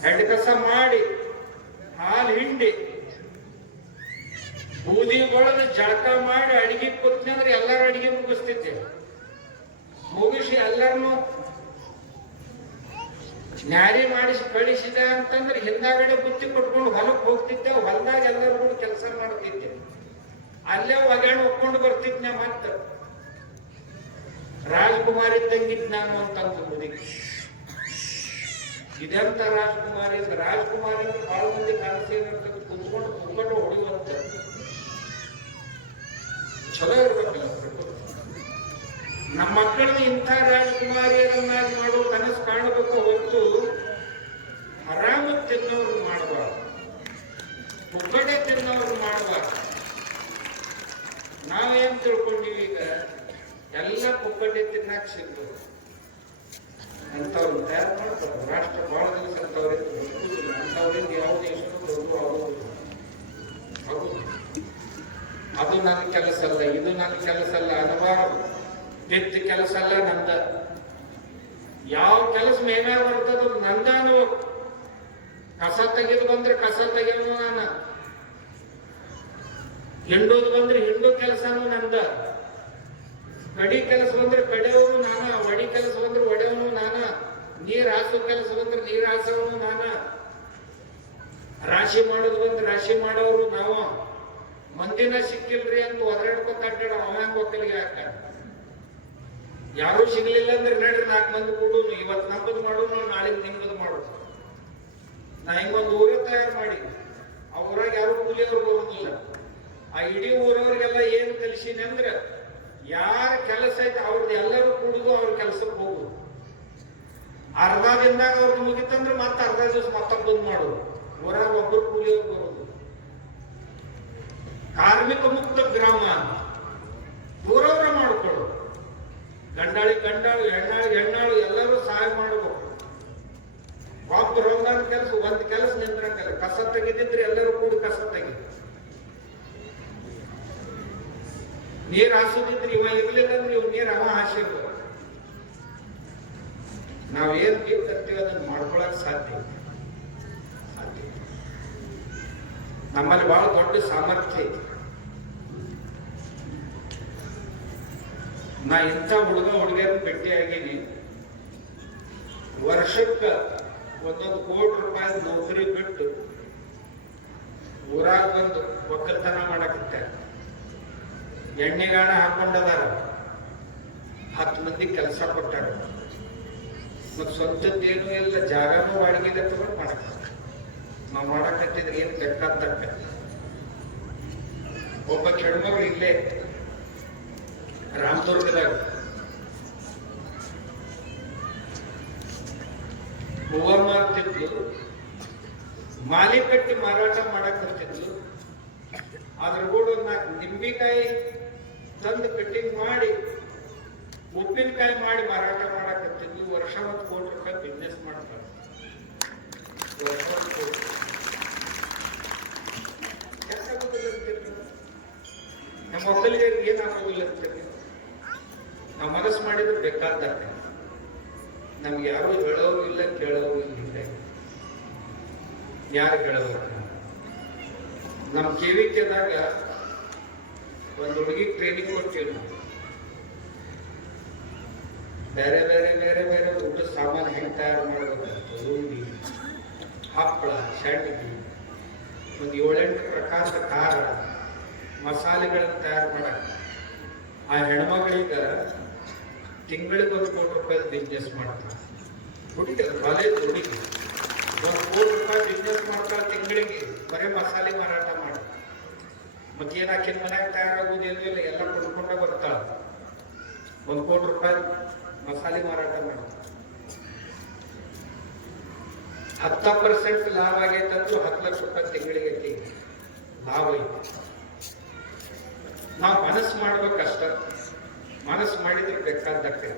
ಹೆಂಡಿ ಕಸ ಮಾಡಿ ಹಾಲು ಹಿಂಡಿ ಬೂದಿ ಒಳಗೆ ಜಳಕ ಮಾಡಿ ಅಡಿಗೆ ಕೂತ್ನಿ ಅಂದ್ರೆ ಎಲ್ಲಾರು ಅಡಿಗೆ ಮುಗಿಸ್ತಿದ್ದೆ. ಮುಗಿಸಿ ಎಲ್ಲರನ್ನು ನ್ಯಾರಿ ಮಾಡಿಸಿ ಕಳಿಸಿದ ಅಂತಂದ್ರೆ ಹಿಂದಾಗಡೆ ಬುತ್ತಿ ಕೊಟ್ಕೊಂಡು ಹೊಲಕ್ಕೆ ಹೋಗ್ತಿದ್ದೆ, ಹೊಲದಾಗ ಎಲ್ಲರೂ ಕೂಡ ಕೆಲಸ ಮಾಡ್ತಿದ್ದೆ, ಅಲ್ಲೇ ಒಗ್ಯಾಣ ಒಪ್ಕೊಂಡು ಬರ್ತಿದ್ನ. ಮತ್ತ ರಾಜಕುಮಾರಿ ತಂಗಿದ್ ನಾನು ಅಂತಂದು ಮುದುಕಿ. ಇದೆಂತ ರಾಜಕುಮಾರಿ ಅಂದ್ರೆ, ರಾಜಕುಮಾರಿ ಅಂದ್ರೆ ಬಹಳ ಮಂದಿ ಕನಸು ಏನಿರ್ತದೆ, ಕುತ್ಕೊಂಡು ಕುಕ್ಕಟ್ಟು ಹೊಡೆಯುವಂತ ಚಲೋ ಇರ್ಬೇಕಲ್ಲ. ನಮ್ಮ ಮಕ್ಕಳನ್ನ ಇಂಥ ರಾಜಕುಮಾರಿಯರನ್ನಾಗಿ ಮಾಡೋ ಕನಸು ಕಾಣಬೇಕು ಹೊರತು ಆರಾಮ ತಿನ್ನೋರು ಮಾಡಬಾರ್ದು, ಕುಕ್ಕಡೆ ತಿನ್ನೋರು ಮಾಡಬಾರ್ದು. ನಾವೇನ್ ತಿಳ್ಕೊಂಡಿವಿ ಈಗ, ಎಲ್ಲ ಕುಕ್ಕಡೆ ತಿನ್ನಾಕ ಸಿಗ್ತದೆ ಅಂತವ್ರನ್ನ ತಯಾರು ಮಾಡ್ತಾರೆ. ರಾಷ್ಟ್ರ ಬಹಳ ದಿವಸ ಅಂತವ್ರಿಂದ ಅಂತವ್ರಿಂದ ಯಾವ ದೇಶನೂ ದೊಡ್ಡ ಆಗೋದು. ಅದು ನನ್ನ ಕೆಲಸ ಅಲ್ಲ, ಇದು ನನ್ನ ಕೆಲಸ ಅಲ್ಲ ಅನ್ನಬಾರದು. ಬಿತ್ತು ಕೆಲಸ ಅಲ್ಲ ನಂದ, ಯಾವ ಕೆಲಸ ಮೇಮ್ಯಾಗ ಬರ್ತದ ನಂದ ಅನ್ನಬೇಕು. ಕಸ ತೆಗೆದು ಬಂದ್ರೆ ಕಸ ತೆಗೆಯೋನು ನಾನ, ಹಿಂಡೋದು ಬಂದ್ರೆ ಹಿಂಡೋ ಕೆಲಸನೂ ನಂದ, ಕಡಿ ಕೆಲಸ ಬಂದ್ರೆ ಕಡೆಯವನು ನಾನ, ಒಡಿ ಕೆಲಸ ಬಂದ್ರೆ ಒಡೆಯವನು ನಾನ, ನೀರ್ ಹಾಸೋ ಕೆಲಸ ಬಂದ್ರೆ ನೀರ್ ಹಾಸೋನು ನಾನ, ರಾಶಿ ಮಾಡೋದು ಬಂದ್ರೆ ರಾಶಿ ಮಾಡೋರು ನಾವ. ಮಂದಿನ ಸಿಕ್ಕಿಲ್ರಿ ಅಂತ ಒದರಾಡ್ಕೊತ ಅಡ್ಡಾಡ ಅವಂಗ ಒಕ್ಕಲಿಗೆ ಹಾಕ. ಯಾರು ಸಿಗ್ಲಿಲ್ಲ ಅಂದ್ರೆ ನಡ್ರಿ 4 ಮಂದಿ ಕೂಡೋನು, ಇವತ್ತು ನಮ್ಮದು ಮಾಡೋನು, ನಾಳೆ ನಿಮ್ದು ಮಾಡೋದು. ನಾ ಹಿಂಗೊಂದು ಊರೇ ತಯಾರು ಮಾಡಿ, ಆ ಊರಾಗ ಯಾರು ಕೂಲಿಯವ್ರು ಬರುವುದಿಲ್ಲ. ಆ ಇಡೀ ಊರವ್ರಿಗೆಲ್ಲ ಏನ್ ಕಲಿಸಿನಿ ಅಂದ್ರೆ, ಯಾರ ಕೆಲಸ ಐತೆ ಅವ್ರದ್ದು ಎಲ್ಲರೂ ಕೂಡುದು, ಅವ್ರ ಕೆಲ್ಸಕ್ಕೆ ಹೋಗುದು. ಅರ್ಧ ದಿನದಾಗ ಅವ್ರದ್ದು ಮುಗಿತಂದ್ರೆ ಮತ್ತೆ ಅರ್ಧ ದಿವಸ ಮತ್ತೊಬ್ಬಂದು ಮಾಡೋದು. ಊರಾಗ ಒಬ್ಬರು ಕೂಲಿಯವ್ರು ಬರೋದು. ಕಾರ್ಮಿಕ ಮುಕ್ತ ಗ್ರಾಮ ಊರವ್ರ ಮಾಡ್ಕೊಳ್ಳೋದು. ಗಂಡಾಳಿ ಗಂಡಾಳು, ಹೆಣ್ಣಾಳಿ ಹೆಣ್ಣಾಳು ಎಲ್ಲರೂ ಸಹಾಯ ಮಾಡಬೇಕು. ಒಬ್ಬರು ಒಂದಾದ ಕೆಲಸ, ಒಂದ್ ಕೆಲಸ ನಿಂದ್ರಂಗಲ್ಲ. ಕಸ ತೆಗೆದಿದ್ರೆ ಎಲ್ಲರೂ ಕೂಡಿ ಕಸ ತೆಗೆದು, ನೀರ್ ಹಾಸೋದಿದ್ರೆ ಇವ ಇರ್ಲಿಲ್ಲ ಅಂದ್ರೆ ಇವ್ ನೀರ್ ಅವ ಹಾಸಿರ್ಬೋದು. ನಾವೇನ್ ಕರ್ತೀವಿ ಅದನ್ನ ಮಾಡ್ಕೊಳಕ್ ಸಾಧ್ಯ. ನಮ್ಮಲ್ಲಿ ಬಹಳ ದೊಡ್ಡ ಸಾಮರ್ಥ್ಯ ಐತಿ. ನಾ ಇಂಥ ಹುಡುಗಿಯರನ್ನ ಭೇಟಿಯಾಗೀನಿ. ವರ್ಷಕ್ಕ 1 ಕೋಟಿ ರೂಪಾಯಿ ನೌಕರಿ ಬಿಟ್ಟು ಊರಾಗ ಬಂದು ಒಕ್ಕಲ್ತನ ಮಾಡಕತ್ತ. ಎಣ್ಣೆಗಾಣ ಹಾಕೊಂಡದಾರ, 10 ಮಂದಿ ಕೆಲಸ ಕೊಟ್ಟಾರ. ಮತ್ ಸ್ವಂತದ್ದೇನು ಇಲ್ಲ, ಜಾಗನೂ ಬಾಡಿಗೆ ತಗೊಂಡು ಮಾಡಕ. ನಾವು ಮಾಡಕತ್ತಿದ್ರೆ ಏನ್ ಬೇಕಾದಕ್ಕ. ಒಬ್ಬ ಹೆಣ್ಮಗಳು ಇಲ್ಲೇ ರಾಮದುರ್ಗದಾಗ ಹೂವ ಮಾರ್ತಿದ್ಲು, ಮಾಲಿ ಕಟ್ಟಿ ಮಾರಾಟ ಮಾಡಕ್ ಬರ್ತಿದ್ಲು. ಅದ್ರ ಕೂಡ 4 ನಿಂಬಿಕಾಯಿ ತಂದು ಕಟ್ಟಿಂಗ್ ಮಾಡಿ ಉಪ್ಪಿನಕಾಯಿ ಮಾಡಿ ಮಾರಾಟ ಮಾಡಕತ್ತಿದ್ಲು. ವರ್ಷ 1 ಕೋಟಿ ರೂಪಾಯಿ ಬಿಸ್ನೆಸ್ ಮಾಡ್ತಾರೆ. ನಮ್ಮ ಒಕ್ಕಲಿಗರಿಗೆ ಏನಾಗೋದಿಲ್ಲ ಅಂತೀರಿ. ನಾವು ಮನಸ್ಸು ಮಾಡಿದ್ರೆ ಬೇಕಾದಾಗ ನಮ್ಗೆ ಯಾರು ಹೇಳೋರು ಇಲ್ಲ, ಕೇಳೋರು ಇಲ್ಲ. ಯಾರು ಹೇಳೋರು? ನಮ್ಮ ಕೇವಿಕೆದಾಗ ಒಂದು ಹುಡುಗಿ ಟ್ರೈನಿಂಗ್ ಕೊಡ್ತೀವಿ ನಾವು. ಬೇರೆ ಬೇರೆ ಬೇರೆ ಬೇರೆ ಊಟದ ಸಾಮಾನು ಹೆಂಗೆ ತಯಾರು ಮಾಡಬೇಕಂತ, ಉಂಡಿ, ಹಪ್ಪಳ, ಶಾಂಡಿಗೆ, ಒಂದು 7-8 ಪ್ರಕಾರದ ಖಾರ ಮಸಾಲೆಗಳನ್ನು ತಯಾರು ಮಾಡಕ. ಆ ಹೆಣ್ಮಗಳಿಗೆ ತಿಂಗಳಿಗೆ 1 ಕೋಟಿ ರೂಪಾಯಿ ಬಿಸ್ನೆಸ್ ಮಾಡ್ತಾರೆ. ಹುಡುಗಿ ಕಾಲೇಜ್ ಹುಡುಗಿ 1 ಕೋಟಿ ರೂಪಾಯಿ ಬಿಸ್ನೆಸ್ ಮಾಡ್ತಾರೆ ತಿಂಗಳಿಗೆ, ಬರೀ ಮಸಾಲೆ ಮಾರಾಟ ಮಾಡಿ. ಮತ್ತೇನು ಆಕಿನ ಮನ್ಯಾಗ ತಯಾರಾಗೋದೇನಿಲ್ಲ, ಎಲ್ಲ ಕೊಂಡ್ಕೊಂಡ ಬರ್ತಾಳ. 1 ಕೋಟಿ ರೂಪಾಯಿ ಮಸಾಲೆ ಮಾರಾಟ ಮಾಡಿ 10% ಲಾಭ ಆಗೈತಂದ್ರು 10 ಲಕ್ಷ ರೂಪಾಯಿ ತಿಂಗಳಿಗೆ ಲಾಭ ಐತಿ. ನಾವು ಮನಸ್ಸು ಮಾಡ್ಬೇಕಷ್ಟ. ಮನಸ್ಸು ಮಾಡಿದ್ರೆ ಬೇಕಾದಕ್ಕೆ,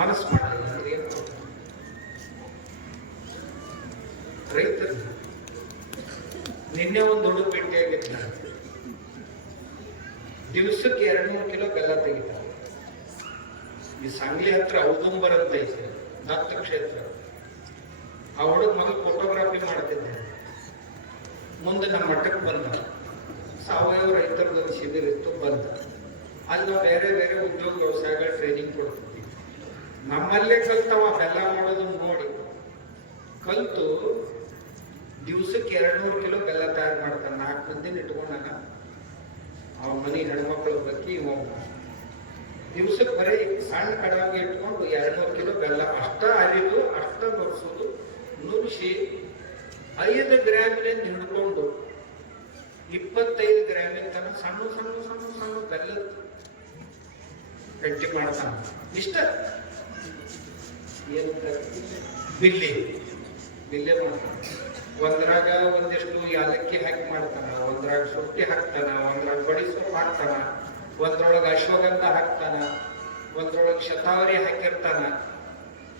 ಮನಸ್ಸು ಮಾಡಲಿಲ್ಲ ಅಂದ್ರೆ ಏನು? ರೈತರು ನಿನ್ನೆ ಒಂದು ಹುಡುಗ ಭೇಟಿಯಾಗಿದ್ದ. ದಿವಸಕ್ಕೆ 200 ಕಿಲೋ ಬೆಲ್ಲ ತೆಗಿತಾರೆ. ಈ ಸಂಗ್ಲಿ ಹತ್ರ ಔದುಂಬರ್ ಅಂತ ಐತೆ, ದತ್ತ ಕ್ಷೇತ್ರ. ಆ ಹುಡುಗ ಮಗ ಫೋಟೋಗ್ರಾಫಿ ಮಾಡ್ತಿದ್ದೆ. ಮುಂದೆ ನಮ್ಮ ಮಠಕ್ಕೆ ಬಂದ. ಸಾವಯವ ರೈತರದೊಂದು ಶಿಬಿರ ಇತ್ತು, ಬಂದ. ಅಲ್ಲಿ ನಾವು ಬೇರೆ ಬೇರೆ ಉದ್ಯೋಗ ವ್ಯವಸಾಯಗಳ ಟ್ರೈನಿಂಗ್ ಕೊಡ್ತಿದ್ವಿ. ನಮ್ಮಲ್ಲೇ ಕಲ್ತವ ಬೆಲ್ಲ ಮಾಡೋದನ್ನ ನೋಡಿ ಕಲ್ತು ದಿವ್ಸಕ್ಕೆ 200 ಕಿಲೋ ಬೆಲ್ಲ ತಯಾರು ಮಾಡ್ತಾನೆ. 4 ಮಂದಿನ ಇಟ್ಕೊಂಡಾನ. ಅವ ಮನೆ ಹೆಣ್ಮಕ್ಳು ಬಕ್ಕಿ ದಿವ್ಸಕ್ಕೆ ಬರೀ ಸಣ್ಣ ಕಡವಾಗಿ ಇಟ್ಕೊಂಡು 200 ಕಿಲೋ ಬೆಲ್ಲ ಅಷ್ಟ ಅರಿದು ಅಷ್ಟ ಬರ್ಸೋದು, ನುರಿಸಿ 5 ಗ್ರಾಮಿನಿಂದ ಹಿಡ್ಕೊಂಡು 25 ಗ್ರಾಮಿನ ತನಕ ಸಣ್ಣ ಸಣ್ಣ ಸಣ್ಣ ಸಣ್ಣ ಬೆಲ್ಲದ ಗಟ್ಟಿ ಮಾಡ್ತಾನ. ಇಷ್ಟ ಏನು ಬಿಲ್ಲೆ ಮಾಡ್ತಾನ. ಒಂದ್ರಾಗ ಒಂದಿಷ್ಟು ಯಾಲಕ್ಕಿ ಹಾಕಿ ಮಾಡ್ತಾನ, ಒಂದ್ರಾಗ ಸುಟ್ಟಿ ಹಾಕ್ತಾನ, ಒಂದ್ರಾಗ ಬಡಿಸೋರು ಹಾಕ್ತಾನ, ಒಂದ್ರೊಳಗೆ ಅಶ್ವಗಂಧ ಹಾಕ್ತಾನ, ಒಂದ್ರೊಳಗೆ ಶತಾವರಿ ಹಾಕಿರ್ತಾನ.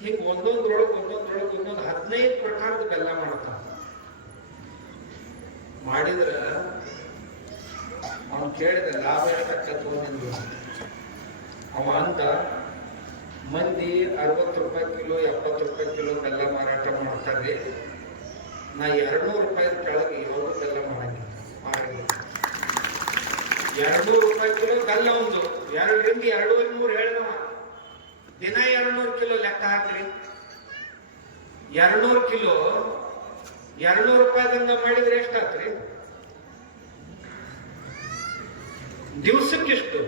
ಹೀಗೆ ಒಂದೊಂದ್ರೊಳಗೆ 15 ಪ್ರಕಾರದ ಬೆಲ್ಲ ಮಾಡ್ತಾನ. ಮಾಡಿದ್ರ ಅವನು ಕೇಳಿದ ಲಾಭ ಎಷ್ಟಾಕತ್ತು ನಿಂದು. ಅವ ಅಂದ ಮಂದಿ 60 ರೂಪಾಯಿ ಕಿಲೋ 70 ರೂಪಾಯಿ ಕಿಲೋ ಬೆಲ್ಲ ಮಾರಾಟ ಮಾಡ್ತಾರೆ, ನಾ 200 ರೂಪಾಯಿ ಕೆಳಗೆ ಯಾವುದು ಬೆಲ್ಲ ಮಾಡಂಗಿಲ್ಲ. 200 ರೂಪಾಯಿ ಕಿಲೋ ಬೆಲ್ಲ ಒಂದು 2ರಿಂದ 2,500 ಹೇಳಿದವ. ದಿನ 200 ಕಿಲೋ ಲೆಕ್ಕ ಹಾಕ್ರಿ. 200 ಕಿಲೋ 200 ರೂಪಾಯಿದಂಗ ಮಾಡಿದ್ರೆ ಎಷ್ಟಾತ್ರಿ? ದಿವಸಕ್ಕಿಷ್ಟು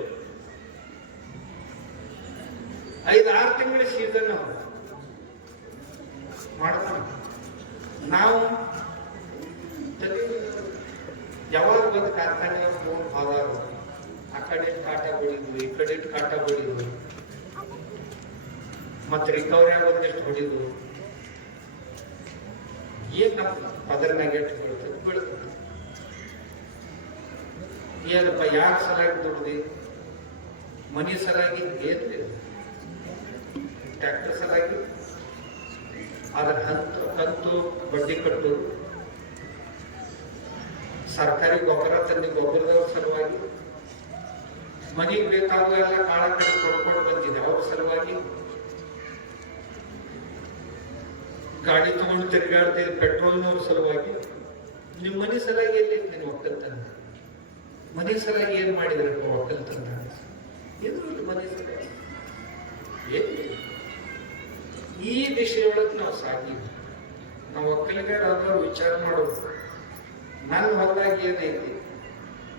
5-6 ತಿಂಗಳ ಸೀಸನ್ ಮಾಡ್ತಾನೆ. ನಾವು ಯಾವಾಗ ಬಂದು ಕಾರ್ಖಾನೆ ಫೋನ್ ಹೋದಾರು ಆ ಕಡೆ ಕಾಟ ಹೊಡಿದ್ವು, ಈ ಕಡೆ ಕಾಟ ಹೊಡಿದ್ವು, ಮತ್ತೆ ರಿಕವರಿಯಾಗ ಒಂದಿಷ್ಟು ಹೊಡಿದ್ವು. ಏನ್ ನಮ್ಮ ಪದರ್ನಾಗ ಎಷ್ಟು ಬೀಳ್ತದೆ ಏನಪ್ಪ? ಯಾರ ಸಲಾಗಿ ದುಡ್ದಿ? ಮನಿ ಸಲಾಗಿ ಏನ್ರಿ? ಟ್ರ್ಯಾಕ್ಟರ್ ಸಲಾಗಿ? ಅದ್ರ ಕಂತು ಬಡ್ಡಿ ಕಟ್ಟು, ಸರ್ಕಾರಿ ಗೊಬ್ಬರ ತಂದು ಗೊಬ್ಬರದವ್ರ ಸಲುವಾಗಿ, ಮನೆಗೆ ಬೇಕಾಗುವ ಎಲ್ಲ ಕಾಳ ಕಡೆ ಕೊಡ್ಕೊಂಡು ಬಂದಿದೆ ಅವ್ರ ಸಲುವಾಗಿ, ಗಾಡಿ ತಗೊಂಡು ತಿರುಗಾಡ್ತಿದ್ದ ಪೆಟ್ರೋಲ್ನವ್ರ ಸಲುವಾಗಿ. ನಿಮ್ಮ ಮನೆ ಸಲಾಗಿ ಎಲ್ಲಿ ನೀನು ಒಕ್ಕಲ್ತನ? ಮನೆ ಸಲಾಗಿ ಏನ್ ಮಾಡಿದ್ರಪ್ಪ ಒಕ್ಕಲ್ತನ? ಇದು ಮನೆ ಸಲಾಗಿ ಈ ದಿಶೆಯೊಳಗೆ ನಾವು ಸಾಗಿವಿ. ನಾವು ಒಕ್ಕಲಿಗರಾದವ್ರು ವಿಚಾರ ಮಾಡೋದು, ನನ್ನ ಹೊಲದಾಗ ಏನೈತಿ,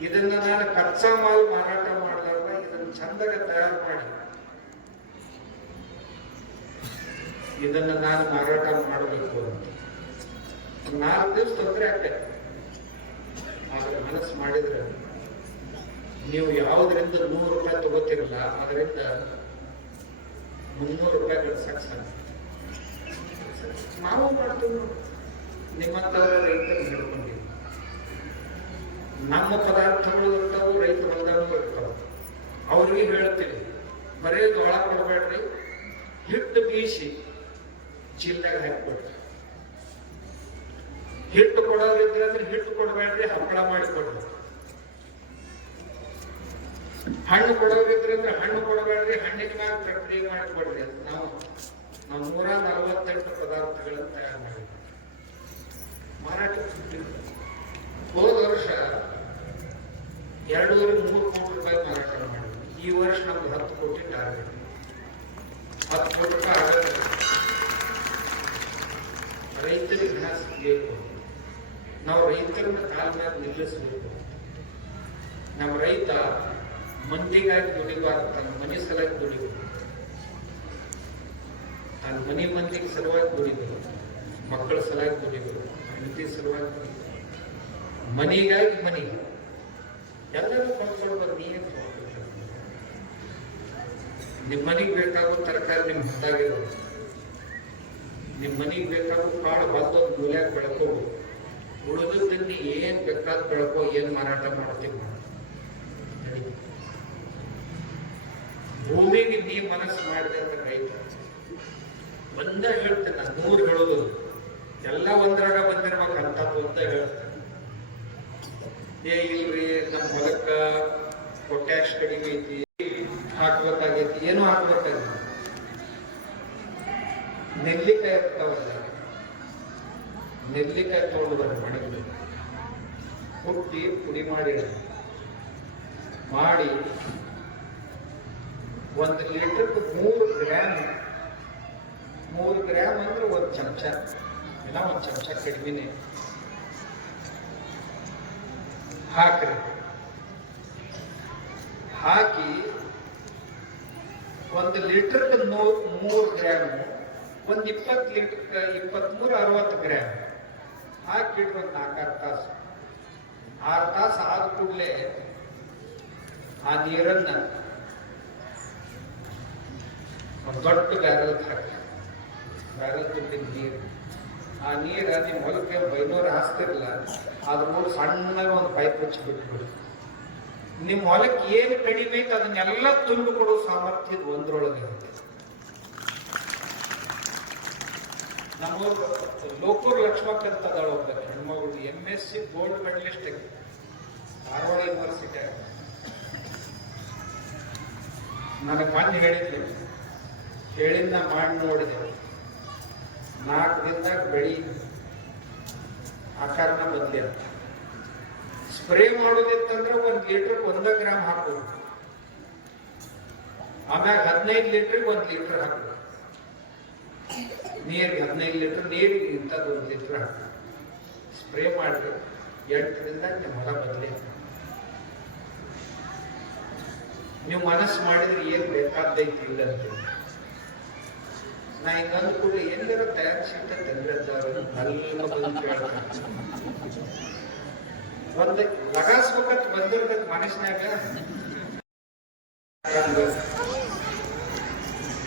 ಇದನ್ನ ನಾನು ಕಚ್ಚಾ ಮಾಲ್ ಮಾರಾಟ ಮಾಡಲಾರ್ದ ಇದನ್ನ ಚಂದಾಗ ತಯಾರು ಮಾಡಿ ಇದನ್ನ ನಾನು ಮಾರಾಟ ಮಾಡಬೇಕು ಅಂತ 4 ದಿವಸ ತೊಂದರೆ ಆಗ್ತದೆ. ಆದ್ರೆ ಮನಸ್ಸು ಮಾಡಿದ್ರೆ ನೀವು ಯಾವುದರಿಂದ 100 ರೂಪಾಯಿ ತಗೋತಿರಲ್ಲ, ಅದರಿಂದ 300 ರೂಪಾಯಿ ಗಳಿಸಕ್ ಸಾಧ್ಯ. ನಾವು ಮಾಡ್ತೀವಿ. ನಿಮ್ಮಂತವರ ರೈತರು ಹಿಡ್ಕೊಂಡಿವಿ. ನಮ್ಮ ಪದಾರ್ಥಗಳು ಇರ್ತಾವು, ರೈತ ಹೊಲದಾಗೂ ಇರ್ತಾವ. ಅವ್ರಿಗೆ ಹೇಳ್ತೀವಿ, ಬರೇ ಜೋಳ ಕೊಡಬೇಡ್ರಿ, ಹಿಟ್ಟು ಬೀಸಿ ಚೀಲದಾಗ ಹಾಕಿಕೊಡ್ರಿ. ಹಿಟ್ಟು ಕೊಡೋದಿದ್ರೆ ಅಂದ್ರೆ ಹಿಟ್ಟು ಕೊಡಬೇಡ್ರಿ, ಹಪ್ಪಳ ಮಾಡಿ ಕೊಡ್ರಿ. ಹಣ್ಣು ಕೊಡೋದಿದ್ರೆ ಅಂದ್ರೆ ಹಣ್ಣು ಕೊಡಬೇಡ್ರಿ, ಹಣ್ಣಿನ ಮ್ಯಾಲ ಪ್ರಕ್ರಿಯೆ ಮಾಡಿ ಕೊಡ್ರಿ. ಅಂತ ನಾವು 148 ಪದಾರ್ಥಗಳನ್ನು ತಯಾರು ಮಾಡಿದ್ವಿ, ಮಾರಾಟ. ಹೋದ ವರ್ಷ 2-3 ಕೋಟಿ ರೂಪಾಯಿ ಮಾರಾಟ ಮಾಡಿದ್ವಿ. ಈ ವರ್ಷ ನಮ್ಗೆ 10 ಕೋಟಿ ಟಾರ್ಗೆಟ್. 10 ಕೋಟಿ ರೂಪಾಯಿ ಆಗೋದು ರೈತರಿಗೆ ಹಣ ಸಿಗಬೇಕು. ನಾವು ರೈತರನ್ನ ಕಾಲ ಮೇಲೆ ನಿಲ್ಲಿಸಬೇಕು. ನಮ್ಮ ರೈತ ಮಂದಿಗಾಗಿ ದುಡಿಬಾರ್ದು, ತನ್ನ ಮನೆ ಸಲುವಾಗಿ ದುಡಿಬೇಕು. ತನ್ನ ಮಂದಿಗೆ ಸಲುವಾಗಿ ದುಡಿಬೇಕು, ಮಕ್ಕಳ ಸಲುವಾಗಿ ದುಡಿಬೇಕು, ಹೆಂಡತಿ ಸಲುವಾಗಿ ದುಡಿಬೇಕು. ಮನೆಗಾಗಿ ಮನೆ ಎಲ್ಲರೂ ಕೊಂಡ್ಕೊಳ್ಬಾರ್ದು. ನೀನು ನಿಮ್ಮ ಮನೆಗೆ ಬೇಕಾಗೋ ತರಕಾರಿ ನಿಮ್ಮ ಹೊಂದಾಗಿರೋದು, ನಿಮ್ಮ ಮನೆಗೆ ಬೇಕಾಗೋ ಕಾಳು ಬಂದೊಂದು ಮೂಲ್ಯಾಗ ಬೆಳ್ಕೋದು, ಉಳಿದದ್ದನ್ನು ಏನ್ ಬೇಕಾದ ಬೆಳ್ಕೋ, ಏನ್ ಮಾರಾಟ ಮಾಡ್ತೀವಿ. ಭೂಮಿಗೆ ನೀ ಮನಸ್ಸು ಮಾಡಿದೆ ಅಂತ ರೈತ ಒಂದ ಹೇಳ್ತೇನೆ. ನಾನು 100 ಹೇಳೋದು ಎಲ್ಲ ಒಂದ್ರಾಗ ಬಂದಿರ್ಬೇಕಂತ ಒಂದ ಹೇಳ್ತೇನೆ. ಇಲ್ರಿ ನಮ್ಮ ಹೊಲಕ್ಕ ಪೊಟ್ಯಾಶ್ ಕಡಿಮೆ ಐತಿ, ಹಾಕ್ಬೇಕಾಗೈತಿ, ಏನು ಹಾಕ್ಬೇಕಾಗೈತಿ. ನೆಲ್ಲಿಕಾಯಿ ಇರ್ತಾವಲ್ಲ, ನೆಲ್ಲಿಕಾಯಿ ತೊಗೊಂಡು ಮಡಗಿ ಹುಟ್ಟಿ ಪುಡಿ ಮಾಡಿ 1 ಲೀಟರ್ಗೆ 3 ಗ್ರಾಮ್ ಅಂದ್ರೆ 1 ಚಮಚ ಏನೋ ಒಂದು ಚಮಚ ಕಡಿಮೆನೆ ಹಾಕ್ರಿ. ಹಾಕಿ 1 ಲೀಟರ್ಗೆ 3 ಗ್ರಾಮ್, ಒಂದು 20 ಲೀಟರ್ 23-60 ಗ್ರಾಮ್ ಹಾಕಿಡ್ರಿ. ಒಂದು 4-6 ತಾಸು. 6 ತಾಸು ಆದ ಕೂಡಲೇ ಆ ನೀರನ್ನ ಒಂದು ದೊಡ್ಡ ಬ್ಯಾರಲ್ ಹಾಕಿ, ಬ್ಯಾರಲ್ ತುಂಬಿದ ನೀರು. ಆ ನೀರ ನಿಮ್ಮ ಹೊಲಕ್ಕೆ 500 ಹಾಸ್ತಿರಲ್ಲ, ಅದ್ರ ಮೂರು ಸಣ್ಣಗೆ ಒಂದು ಪೈಪ್ ಹಚ್ಚಿ ಬಿಟ್ಬಿಡಿ. ನಿಮ್ಮ ಹೊಲಕ್ಕೆ ಏನು ಕಡಿಮೆ ಐತೆ ಅದನ್ನೆಲ್ಲ ತುಂಬಿಕೊಡೋ ಸಾಮರ್ಥ್ಯದ ಒಂದ್ರೊಳಗೆ ಇರುತ್ತೆ. ನಮ್ಮ ಲೋಕೂರ್ ಲಕ್ಷ್ಮಕ್ಕ ಅಂತ ಅದಾಳ ಒಬ್ಬ ಹೆಣ್ಮಗಳು, MSc gold medalist, Dharwad university. ನನಗೆ ಮೊನ್ನೆ ಹೇಳಿದ್ನ ಮಾಡಿ ನೋಡಿದೆ. 4 ದಿನದಾಗ ಬೆಳಿ ಆಕಾರನ ಬದಲಿ ಅಂತ. ಸ್ಪ್ರೇ ಮಾಡೋದಿತ್ತಂದ್ರೆ 1 ಲೀಟರ್ 1 ಗ್ರಾಮ್ ಹಾಕೋದು. ಆಮ್ಯಾಗ 15 ಲೀಟರ್ಗೆ 1 ಲೀಟರ್ ಹಾಕೋದು. ನೀರಿಗೆ 15 ಲೀಟರ್ ನೀರಿಗೆ ಇಂಥದ್ದು 1 ಲೀಟರ್ ಹಾಕೋದು. ಸ್ಪ್ರೇ ಮಾಡಿದ್ರೆ 8 ದಿನದಾಗ ನಿಮ್ಮ ಹೊಲ ಬದಲಿ. ನೀವು ಮನಸ್ಸು ಮಾಡಿದ್ರೆ ಏನ್ ಬೇಕಾದೈತಿ ಇಲ್ಲ ಅಂತ. ನಾ ಈಗ ಕೂಡ ಎಲ್ಲರ ತಯಾರು ಶೀಟ ತಂದಿರ್ತಾರೆ, നല്ല ಬಂದು ಒಂದು ಲಗಾಸ್ಬೇಕಂತ ಬಂದಿರ್ತದ ಮನಸ್ಸಿನಾಗ.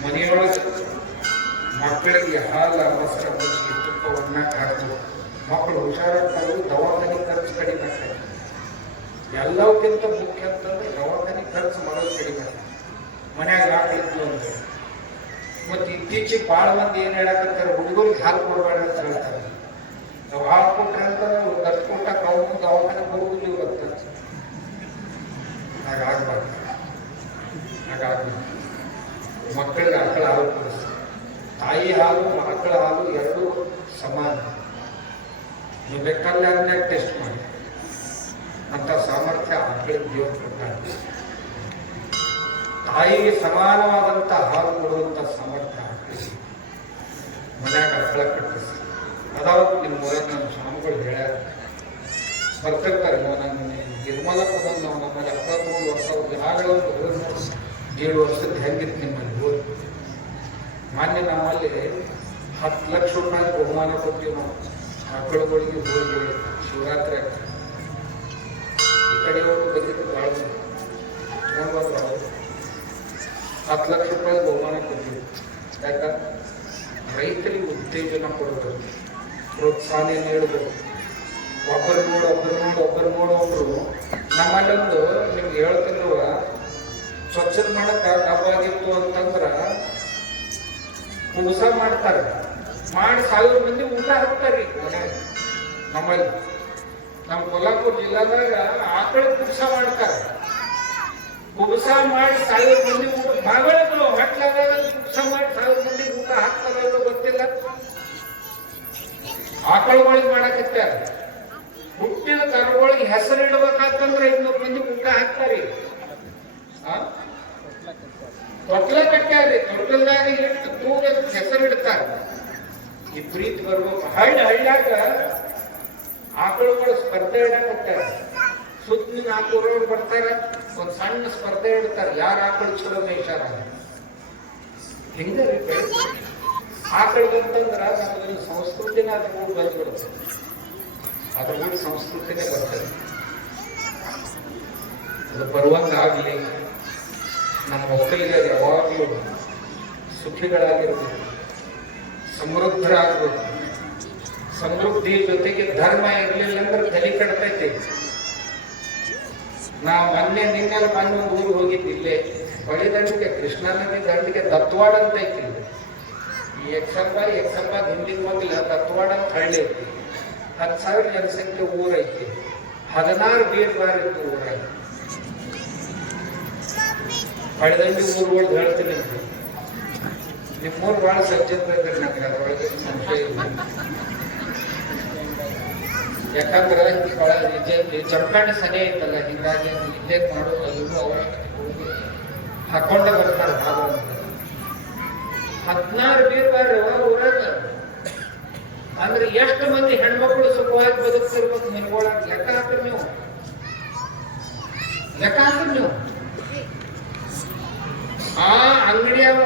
ಮನೆಯೊಳಗೆ ಮಕ್ಕಳಿಗೆ ಹಾಲು ಅವಸರ ಮುಚ್ಚಿ ತುಪ್ಪವನ್ನ ಹಾಕಬೇಕು. ಮಕ್ಕಳು ಹುಷಾರಾಗ್ತಾವೆ, ದವಾಖಾನೆ ಖರ್ಚು ಕಡಿಮೆ ಆಗ್ತದೆ. ಎಲ್ಲಕ್ಕಿಂತ ಮುಖ್ಯ ಅಂತಂದ್ರೆ ದವಾಖಾನೆ ಖರ್ಚು ಮಾಡೋದು ಕಡಿಮೆ. ಮನ್ಯಾಗ ಹಾಕಿತ್ತು ಅಂತ. ಮತ್ತೆ ಇತ್ತೀಚೆಗೆ ಭಾಳ ಮಂದಿ ಏನ್ ಹೇಳಕತ್ತಾರೆ, ಹುಡುಗರಿಗೆ ಹಾಲು ಕೊಡಬೇಡ ಅಂತ ಹೇಳ್ತಾರೆ. ನಾವು ಹಾಲು ಕೊಟ್ರೆ ಅಂತ ಖರ್ಚು ಕೊಟ್ಟಾಗ ಅವ್ನು ದವಾಖಾನೆ ಹೋಗುದು ಇವತ್ತು. ಹಾಗಾಗ್ಬಾರ್ದು. ಮಕ್ಕಳಿಗೆ ಆಕಳ ಹಾಲು ಕೊಡಿಸಿ. ತಾಯಿ ಹಾಲು ಮಕ್ಕಳ ಹಾಲು ಎರಡೂ ಸಮಾನ. ನೀವು ಬೇಕಾದ್ರೆ ಟೆಸ್ಟ್ ಮಾಡಿ. ಅಂತ ಸಾಮರ್ಥ್ಯ ಆಕಳಿಗೆ ದೇವರು ಕೊಡ್ತಾರೆ. ತಾಯಿಗೆ ಸಮಾನವಾದಂಥ ಹಾಲು ಕೊಡುವಂಥ ಸಾಮರ್ಥ್ಯ ಆಕಳಿಗೆ. ಮನ್ಯಾಗ ಆಕಳ ಕಟ್ಟಿಸಿ ಅದಾವತ್ತು ನಿಮ್ಮ ಮೊದಲು ನಮ್ಮ ಸ್ವಾಮಿಗಳು ಹೇಳ್ಯಾರ, ಬರ್ತಿರ್ತಾರೆ. ನನ್ನ ನಿರ್ಮಲಕ್ಕೆ ಬಂದು ನಾವು ನಮ್ಮಲ್ಲಿ 73 ವರ್ಷ ಆಗಳೊಂದು 7 ವರ್ಷದ ಹೆಂಗಿತ್ತು ನಿಮ್ಮಲ್ಲಿ ಓದಿ. ಮಾನ್ಯ ನಮ್ಮಲ್ಲಿ 10 ಲಕ್ಷ ರೂಪಾಯಿ ಬಹುಮಾನ ಕೊಡ್ತೀವಿ ನಾವು ಮಕ್ಕಳುಗಳಿಗೆ ಹೋಗಿ ಶಿವರಾತ್ರಿ ಆಗ್ತದೆ. ಈ ಕಡೆಯವರು ಬಂದಿದ್ದು ಭಾಳ 10 ಲಕ್ಷ ರೂಪಾಯಿ ಬಹುಮಾನ ಕೊಡ್ತೀವಿ. ಯಾಕಂದ್ರೆ ರೈತರಿಗೆ ಉತ್ತೇಜನ ಕೊಡಬೇಕು, ಪ್ರೋತ್ಸಾಹ ನೀಡಬೇಕು. ಒಬ್ಬರು ನೋಡು ನಮ್ಮಲ್ಲೊಂದು ನಿಮ್ಗೆ ಹೇಳ್ತಿರುವ ಸ್ವಚ್ಛತೆ ಮಾಡಕ್ಕ ಡಬ್ಬಾಗಿತ್ತು ಅಂತಂದ್ರ ಕುಬಸ ಮಾಡ್ತಾರೆ. ಮಾಡಿ 1000 ಮಂದಿ ಊಟ ಹಾಕ್ತಾರ್ರಿ ನಮ್ಮಲ್ಲಿ. ನಮ್ಮ ಕೊಲ್ಲಾಪುರ ಜಿಲ್ಲಾದಾಗ ಆಕಳ ಕುಬಸ ಮಾಡ್ತಾರೆ. ಕುಬಸ ಮಾಡಿ 1000 ಮಂದಿ ಊಟ ಮಗಳು ಹೊಟ್ಲಾಗ ಕುಬಸ ಮಾಡಿ 1000 ಮಂದಿ ಊಟ ಹಾಕ್ತಾರ ಗೊತ್ತಿಲ್ಲ. ಆಕಳುಗಳಿಗೆ ಮಾಡಕತ್ತಾರೆ. ಹುಟ್ಟಿದ ಕರುಗಳಿಗೆ ಹೆಸರಿಡ್ಬೇಕಂತಂದ್ರೆ 500 ಮಂದಿ ಊಟ ಹಾಕ್ತಾರಿ. ತೊಟ್ಲ ಕಟ್ಟ್ಯಾರಿ. ತೊಟ್ಲದಾಗ ಇಟ್ಟು ತೂಗ ಹೆಸರಿಡ್ತಾರೆ. ಈ ಪ್ರೀತಿ ಬರ್ಬೇಕು. ಹಳ್ಳ್ಯಾಗ ಆಕಳುಗಳು ಸ್ಪರ್ಧೆ ಇಡಕತ್ತಾರೆ. ಸುತ್ತಲಿನ ಆಕಳುಗಳು ಬರ್ತಾರೆ, ಒಂದು ಸಣ್ಣ ಸ್ಪರ್ಧೆ ಇಡ್ತಾರೆ, ಯಾರ ಆಕಳು ಚಲೋ ಮೇಷಾರ. ಹಿಂಗ ಆಕಳಿಗಂತಂದ್ರ ನಮ್ಮಲ್ಲಿ ಸಂಸ್ಕೃತಿನ ಅದ್ರ ಕೂಡ ಬಂದ್ಬಿಡುತ್ತೆ. ಅದ್ರ ಕೂಡ ಸಂಸ್ಕೃತಿನೇ ಬರ್ತದೆ. ಅದು ಬರುವಂಗಾಗಲಿ. ನಮ್ಮ ಒಕ್ಕಲಿಗ ಯಾವಾಗಲೂ ಸುಖಿಗಳಾಗಿರ್ಬೇಕು, ಸಮೃದ್ಧರಾಗಬೇಕು. ಸಮೃದ್ಧಿ ಜೊತೆಗೆ ಧರ್ಮ ಇರಲಿಲ್ಲ ಅಂದ್ರೆ ತಲೆ ಕಡ್ತೈತಿ. ನಾವು ಮೊನ್ನೆ ಒಂದು ಊರಿಗೆ ಹೋಗಿದ್ದಿಲ್ಲೇ ಹೊಳೆ ದಂಡಿಗೆ, ಕೃಷ್ಣಾ ನದಿ ದಂಡಿಗೆ ದತ್ವಾಡ ಅಂತ ಐತಿ. ಈ ಎಕ್ಸಂಬ ಹಿಂದಿನ ಮೊದಲ ದತ್ವಾಡ ಅಂತ ಹಳ್ಳಿ ಐತಿ. 10,000 ಜನಸಂಖ್ಯೆ ಊರೈತಿ. 16 ಬೀರ್ಬಾರ್ ಇತ್ತು ಊರಾಗ. ಹೊಳೆದಂಡಿ ಊರುಗಳು ಹೇಳ್ತೀನಿ. ನಿಮ್ಮೂರು ಬಹಳ ಸಜ್ಜನ ಇದ್ರೆ ನನಗೆ ಅದರೊಳಗೆ ಸಂಶಯ ಇಲ್ಲ. ಯಾಕಂದ್ರೆ ಚಂಪಾಣಿ ಸನಿ ಐತಲ್ಲ, ಹೀಗಾಗಿ ಇಲ್ಲೇ ಮಾಡೋದು ಅದನ್ನು ಅವರ ಹಾಕೊಂಡ ಬರ್ತಾರೆ ಭಾಗ. 16 ಬೀರ್ಬಾರ್ ಊರಾಗ ಅಂದ್ರೆ ಎಷ್ಟು ಮಂದಿ ಹೆಣ್ಮಕ್ಳು ಸುಖವಾಗಿ ಬದುಕ್ತಿರ್ಬೇಕು ನಿಮ್ಗೊಳಗೆ ಲೆಕ್ಕ ಹಾಕ್ರಿ ನೀವು, ಲೆಕ್ಕ ಹಾಕ್ರಿ ನೀವು. ಆ ಅಂಗಡಿಯವ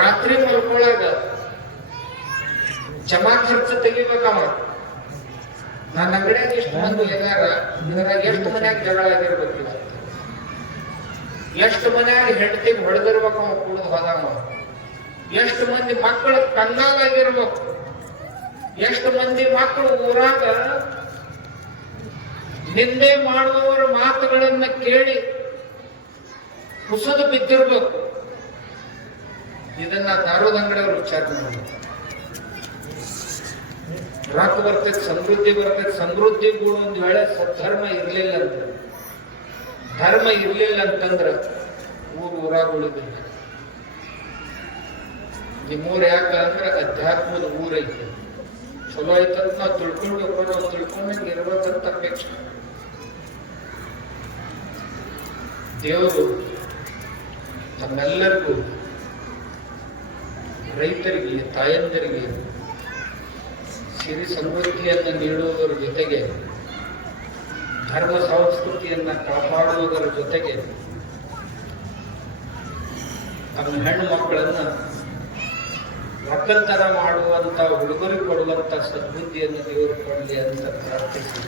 ರಾತ್ರಿ ಮಲ್ಕೊಳಗ ಜಮಾ ಖರ್ಚು ತೆಗಿಬೇಕವ. ನನ್ನ ಅಂಗಡಿಯಾಗ ಎಷ್ಟು ಮಂದಿ ಎಲ್ಲಾರ ಇದ್ರಾಗ ಎಷ್ಟು ಮನ್ಯಾಗ ಜಗಳ ಆಗಿರ್ಬೇಕಿಲ್ಲ, ಎಷ್ಟು ಮನ್ಯಾಗ ಹೆಂಡತಿಗೆ ಹೊಡೆದಿರ್ಬೇಕವ ಕುಡಿದು ಹೋದವ, ಎಷ್ಟು ಮಂದಿ ಮಕ್ಕಳು ಕಂಗಾಲಾಗಿರ್ಬೇಕು, ಎಷ್ಟು ಮಂದಿ ಮಕ್ಕಳು ಊರಾಗ ನಿಂದೆ ಮಾಡುವವರ ಮಾತುಗಳನ್ನ ಕೇಳಿ ಕುಸಿದು ಬಿದ್ದಿರ್ಬೇಕು. ಇದನ್ನ ದಾರದ ಅಂಗಡಿಯವರು ವಿಚಾರ ಮಾಡಬೇಕು. ರೊಕ್ಕ ಬರ್ತೈತೆ, ಸಮೃದ್ಧಿ ಬರ್ತೈತೆ, ಸಮೃದ್ಧಿ ಕೂಡ ಒಂದು ವೇಳೆ ಸದ್ಧರ್ಮ ಇರ್ಲಿಲ್ಲ ಅಂತ, ಧರ್ಮ ಇರ್ಲಿಲ್ಲ ಅಂತಂದ್ರ ಊರಾಗ ಉಳಿದಿಲ್ಲ. ನಿಮ್ಮೂರು ಯಾಕ ಅಂದ್ರೆ ಅಧ್ಯಾತ್ಮದ ಊರೈತೆ, ಚಲೋ ಐತಂತ ನಾವು ತಿಳ್ಕೊಂಡಂಗೆ ಇರ್ಬೇಕಂತ ಅಪೇಕ್ಷೆ. ದೇವರು ನಮ್ಮೆಲ್ಲರಿಗೂ, ರೈತರಿಗೆ, ತಾಯಂದರಿಗೆ ಸಿರಿ ಸಮೃದ್ಧಿಯನ್ನು ನೀಡುವುದರ ಜೊತೆಗೆ ಧರ್ಮ ಸಂಸ್ಕೃತಿಯನ್ನ ಕಾಪಾಡುವುದರ ಜೊತೆಗೆ ತಮ್ಮ ಹೆಣ್ಣು ಮಕ್ಕಳನ್ನ ಒಕ್ಕಲ್ತನ ಮಾಡುವಂತ ಹುಡುಗರಿಗೆ ಕೊಡುವಂತ ಸದ್ಬುದ್ಧಿಯನ್ನು ದೇವರು ಕೊಡಲಿ ಅಂತ ಪ್ರಾರ್ಥಿಸಿ